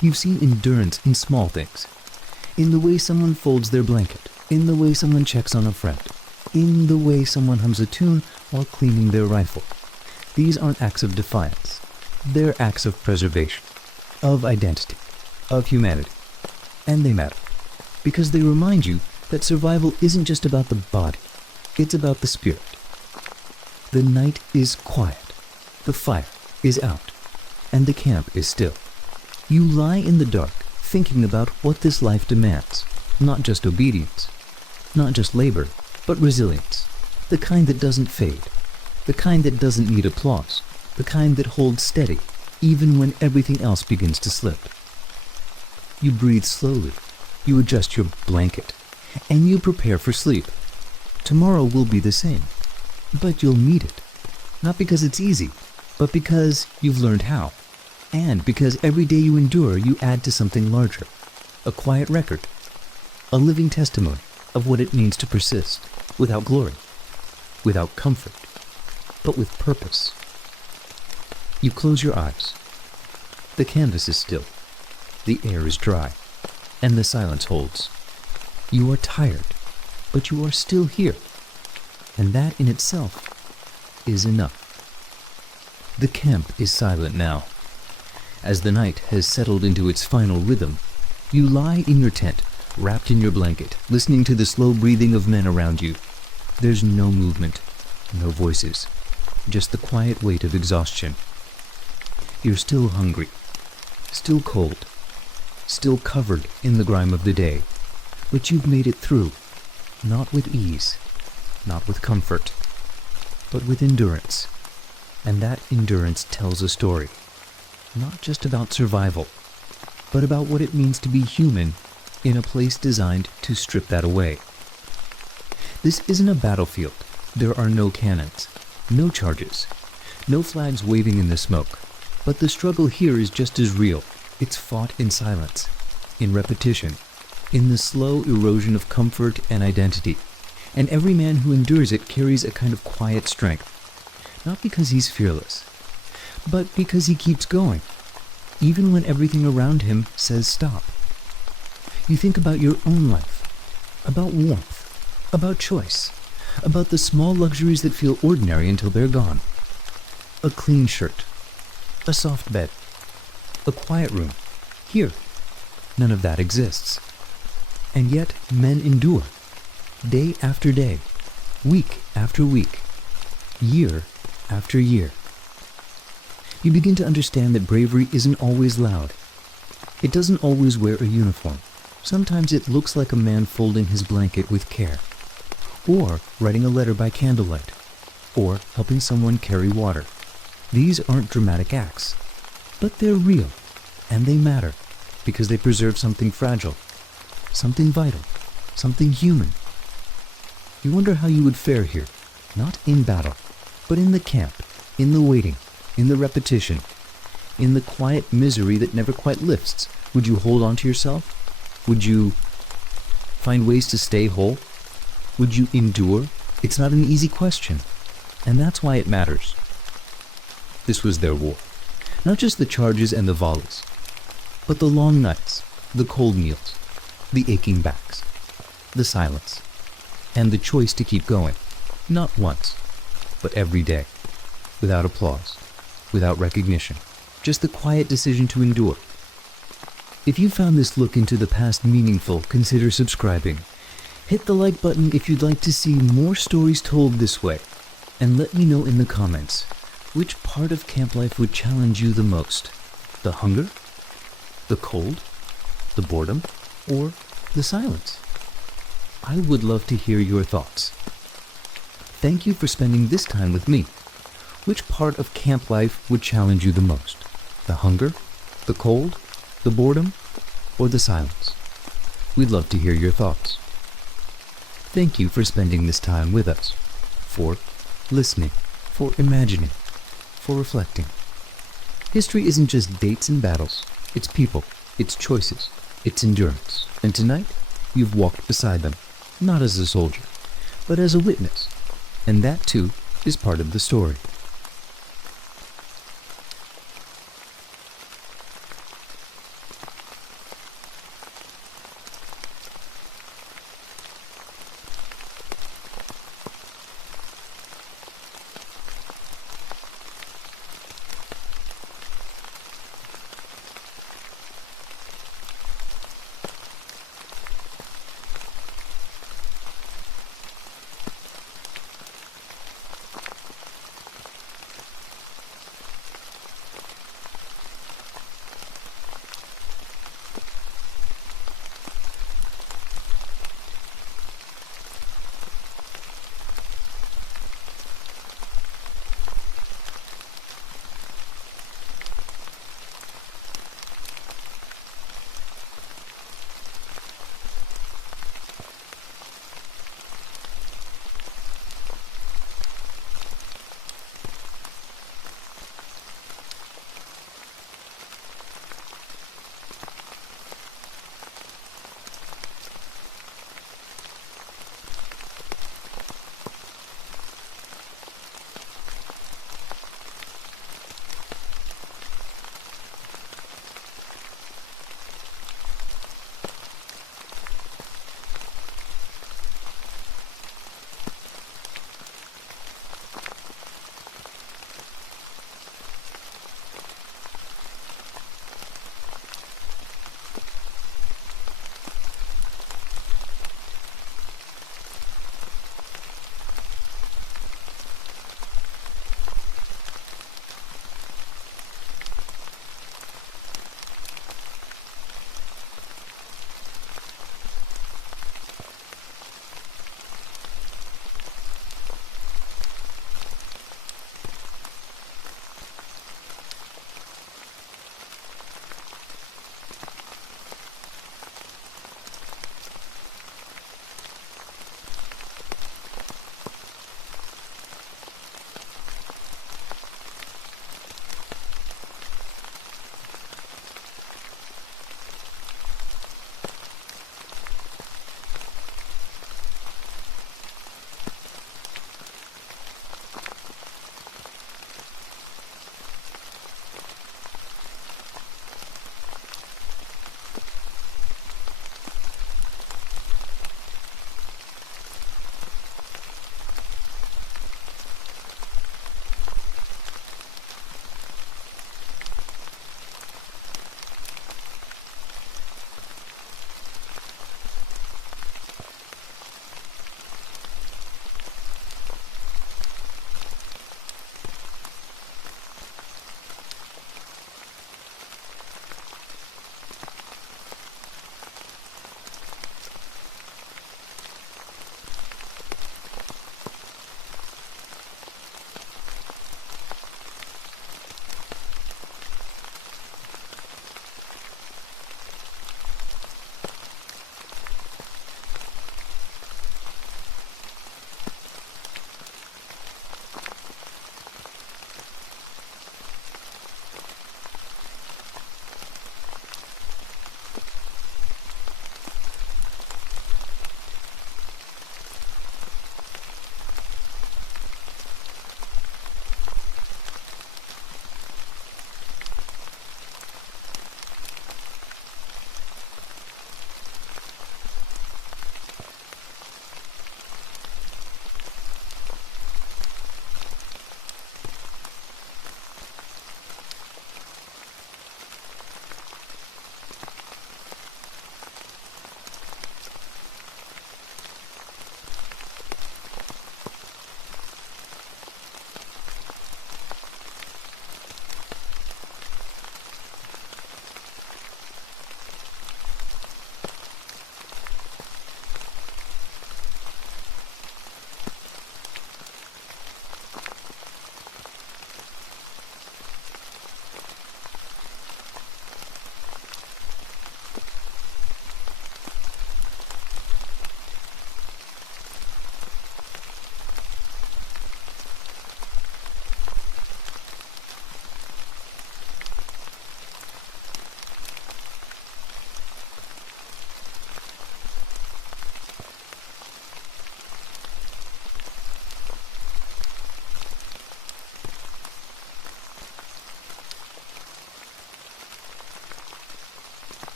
You've seen endurance in small things. In the way someone folds their blanket. In the way someone checks on a friend. In the way someone hums a tune while cleaning their rifle. These aren't acts of defiance. They're acts of preservation, of identity, of humanity. And they matter, because they remind you that survival isn't just about the body, it's about the spirit. The night is quiet, the fire is out, and the camp is still. You lie in the dark, thinking about what this life demands. Not just obedience, not just labor, but resilience. The kind that doesn't fade, the kind that doesn't need applause, the kind that holds steady, even when everything else begins to slip. You breathe slowly, you adjust your blanket, and you prepare for sleep. Tomorrow will be the same, but you'll meet it. Not because it's easy, but because you've learned how. And because every day you endure, you add to something larger. A quiet record, a living testimony of what it means to persist, without glory, without comfort, but with purpose. You close your eyes. The canvas is still, the air is dry, and the silence holds. You are tired, but you are still here, and that in itself is enough. The camp is silent now. As the night has settled into its final rhythm, you lie in your tent, wrapped in your blanket, listening to the slow breathing of men around you. There's no movement, no voices, just the quiet weight of exhaustion. You're still hungry, still cold, still covered in the grime of the day, but you've made it through, not with ease, not with comfort, but with endurance. And that endurance tells a story, not just about survival, but about what it means to be human in a place designed to strip that away. This isn't a battlefield. There are no cannons, no charges, no flags waving in the smoke. But the struggle here is just as real. It's fought in silence, in repetition, in the slow erosion of comfort and identity. And every man who endures it carries a kind of quiet strength. Not because he's fearless, but because he keeps going, even when everything around him says stop. You think about your own life, about warmth, about choice, about the small luxuries that feel ordinary until they're gone. A clean shirt, a soft bed, a quiet room. Here, none of that exists. And yet men endure, day after day, week after week, year after year. You begin to understand that bravery isn't always loud. It doesn't always wear a uniform. Sometimes it looks like a man folding his blanket with care, or writing a letter by candlelight, or helping someone carry water. These aren't dramatic acts, but they're real, and they matter, because they preserve something fragile, something vital, something human. You wonder how you would fare here, not in battle, but in the camp, in the waiting, in the repetition, in the quiet misery that never quite lifts. Would you hold on to yourself? Would you find ways to stay whole? Would you endure? It's not an easy question, and that's why it matters. This was their war. Not just the charges and the volleys, but the long nights, the cold meals, the aching backs, the silence, and the choice to keep going, not once, but every day, without applause, without recognition, just the quiet decision to endure. If you found this look into the past meaningful, consider subscribing. Hit the like button if you'd like to see more stories told this way, and let me know in the comments which part of camp life would challenge you the most. The hunger? The cold? The boredom? Or the silence? I would love to hear your thoughts. Thank you for spending this time with me. Which part of camp life would challenge you the most? The hunger? The cold? The boredom? Or the silence? We'd love to hear your thoughts. Thank you for spending this time with us, for listening, for imagining, for reflecting. History isn't just dates and battles, it's people, it's choices, it's endurance. And tonight, you've walked beside them, not as a soldier, but as a witness. And that too is part of the story.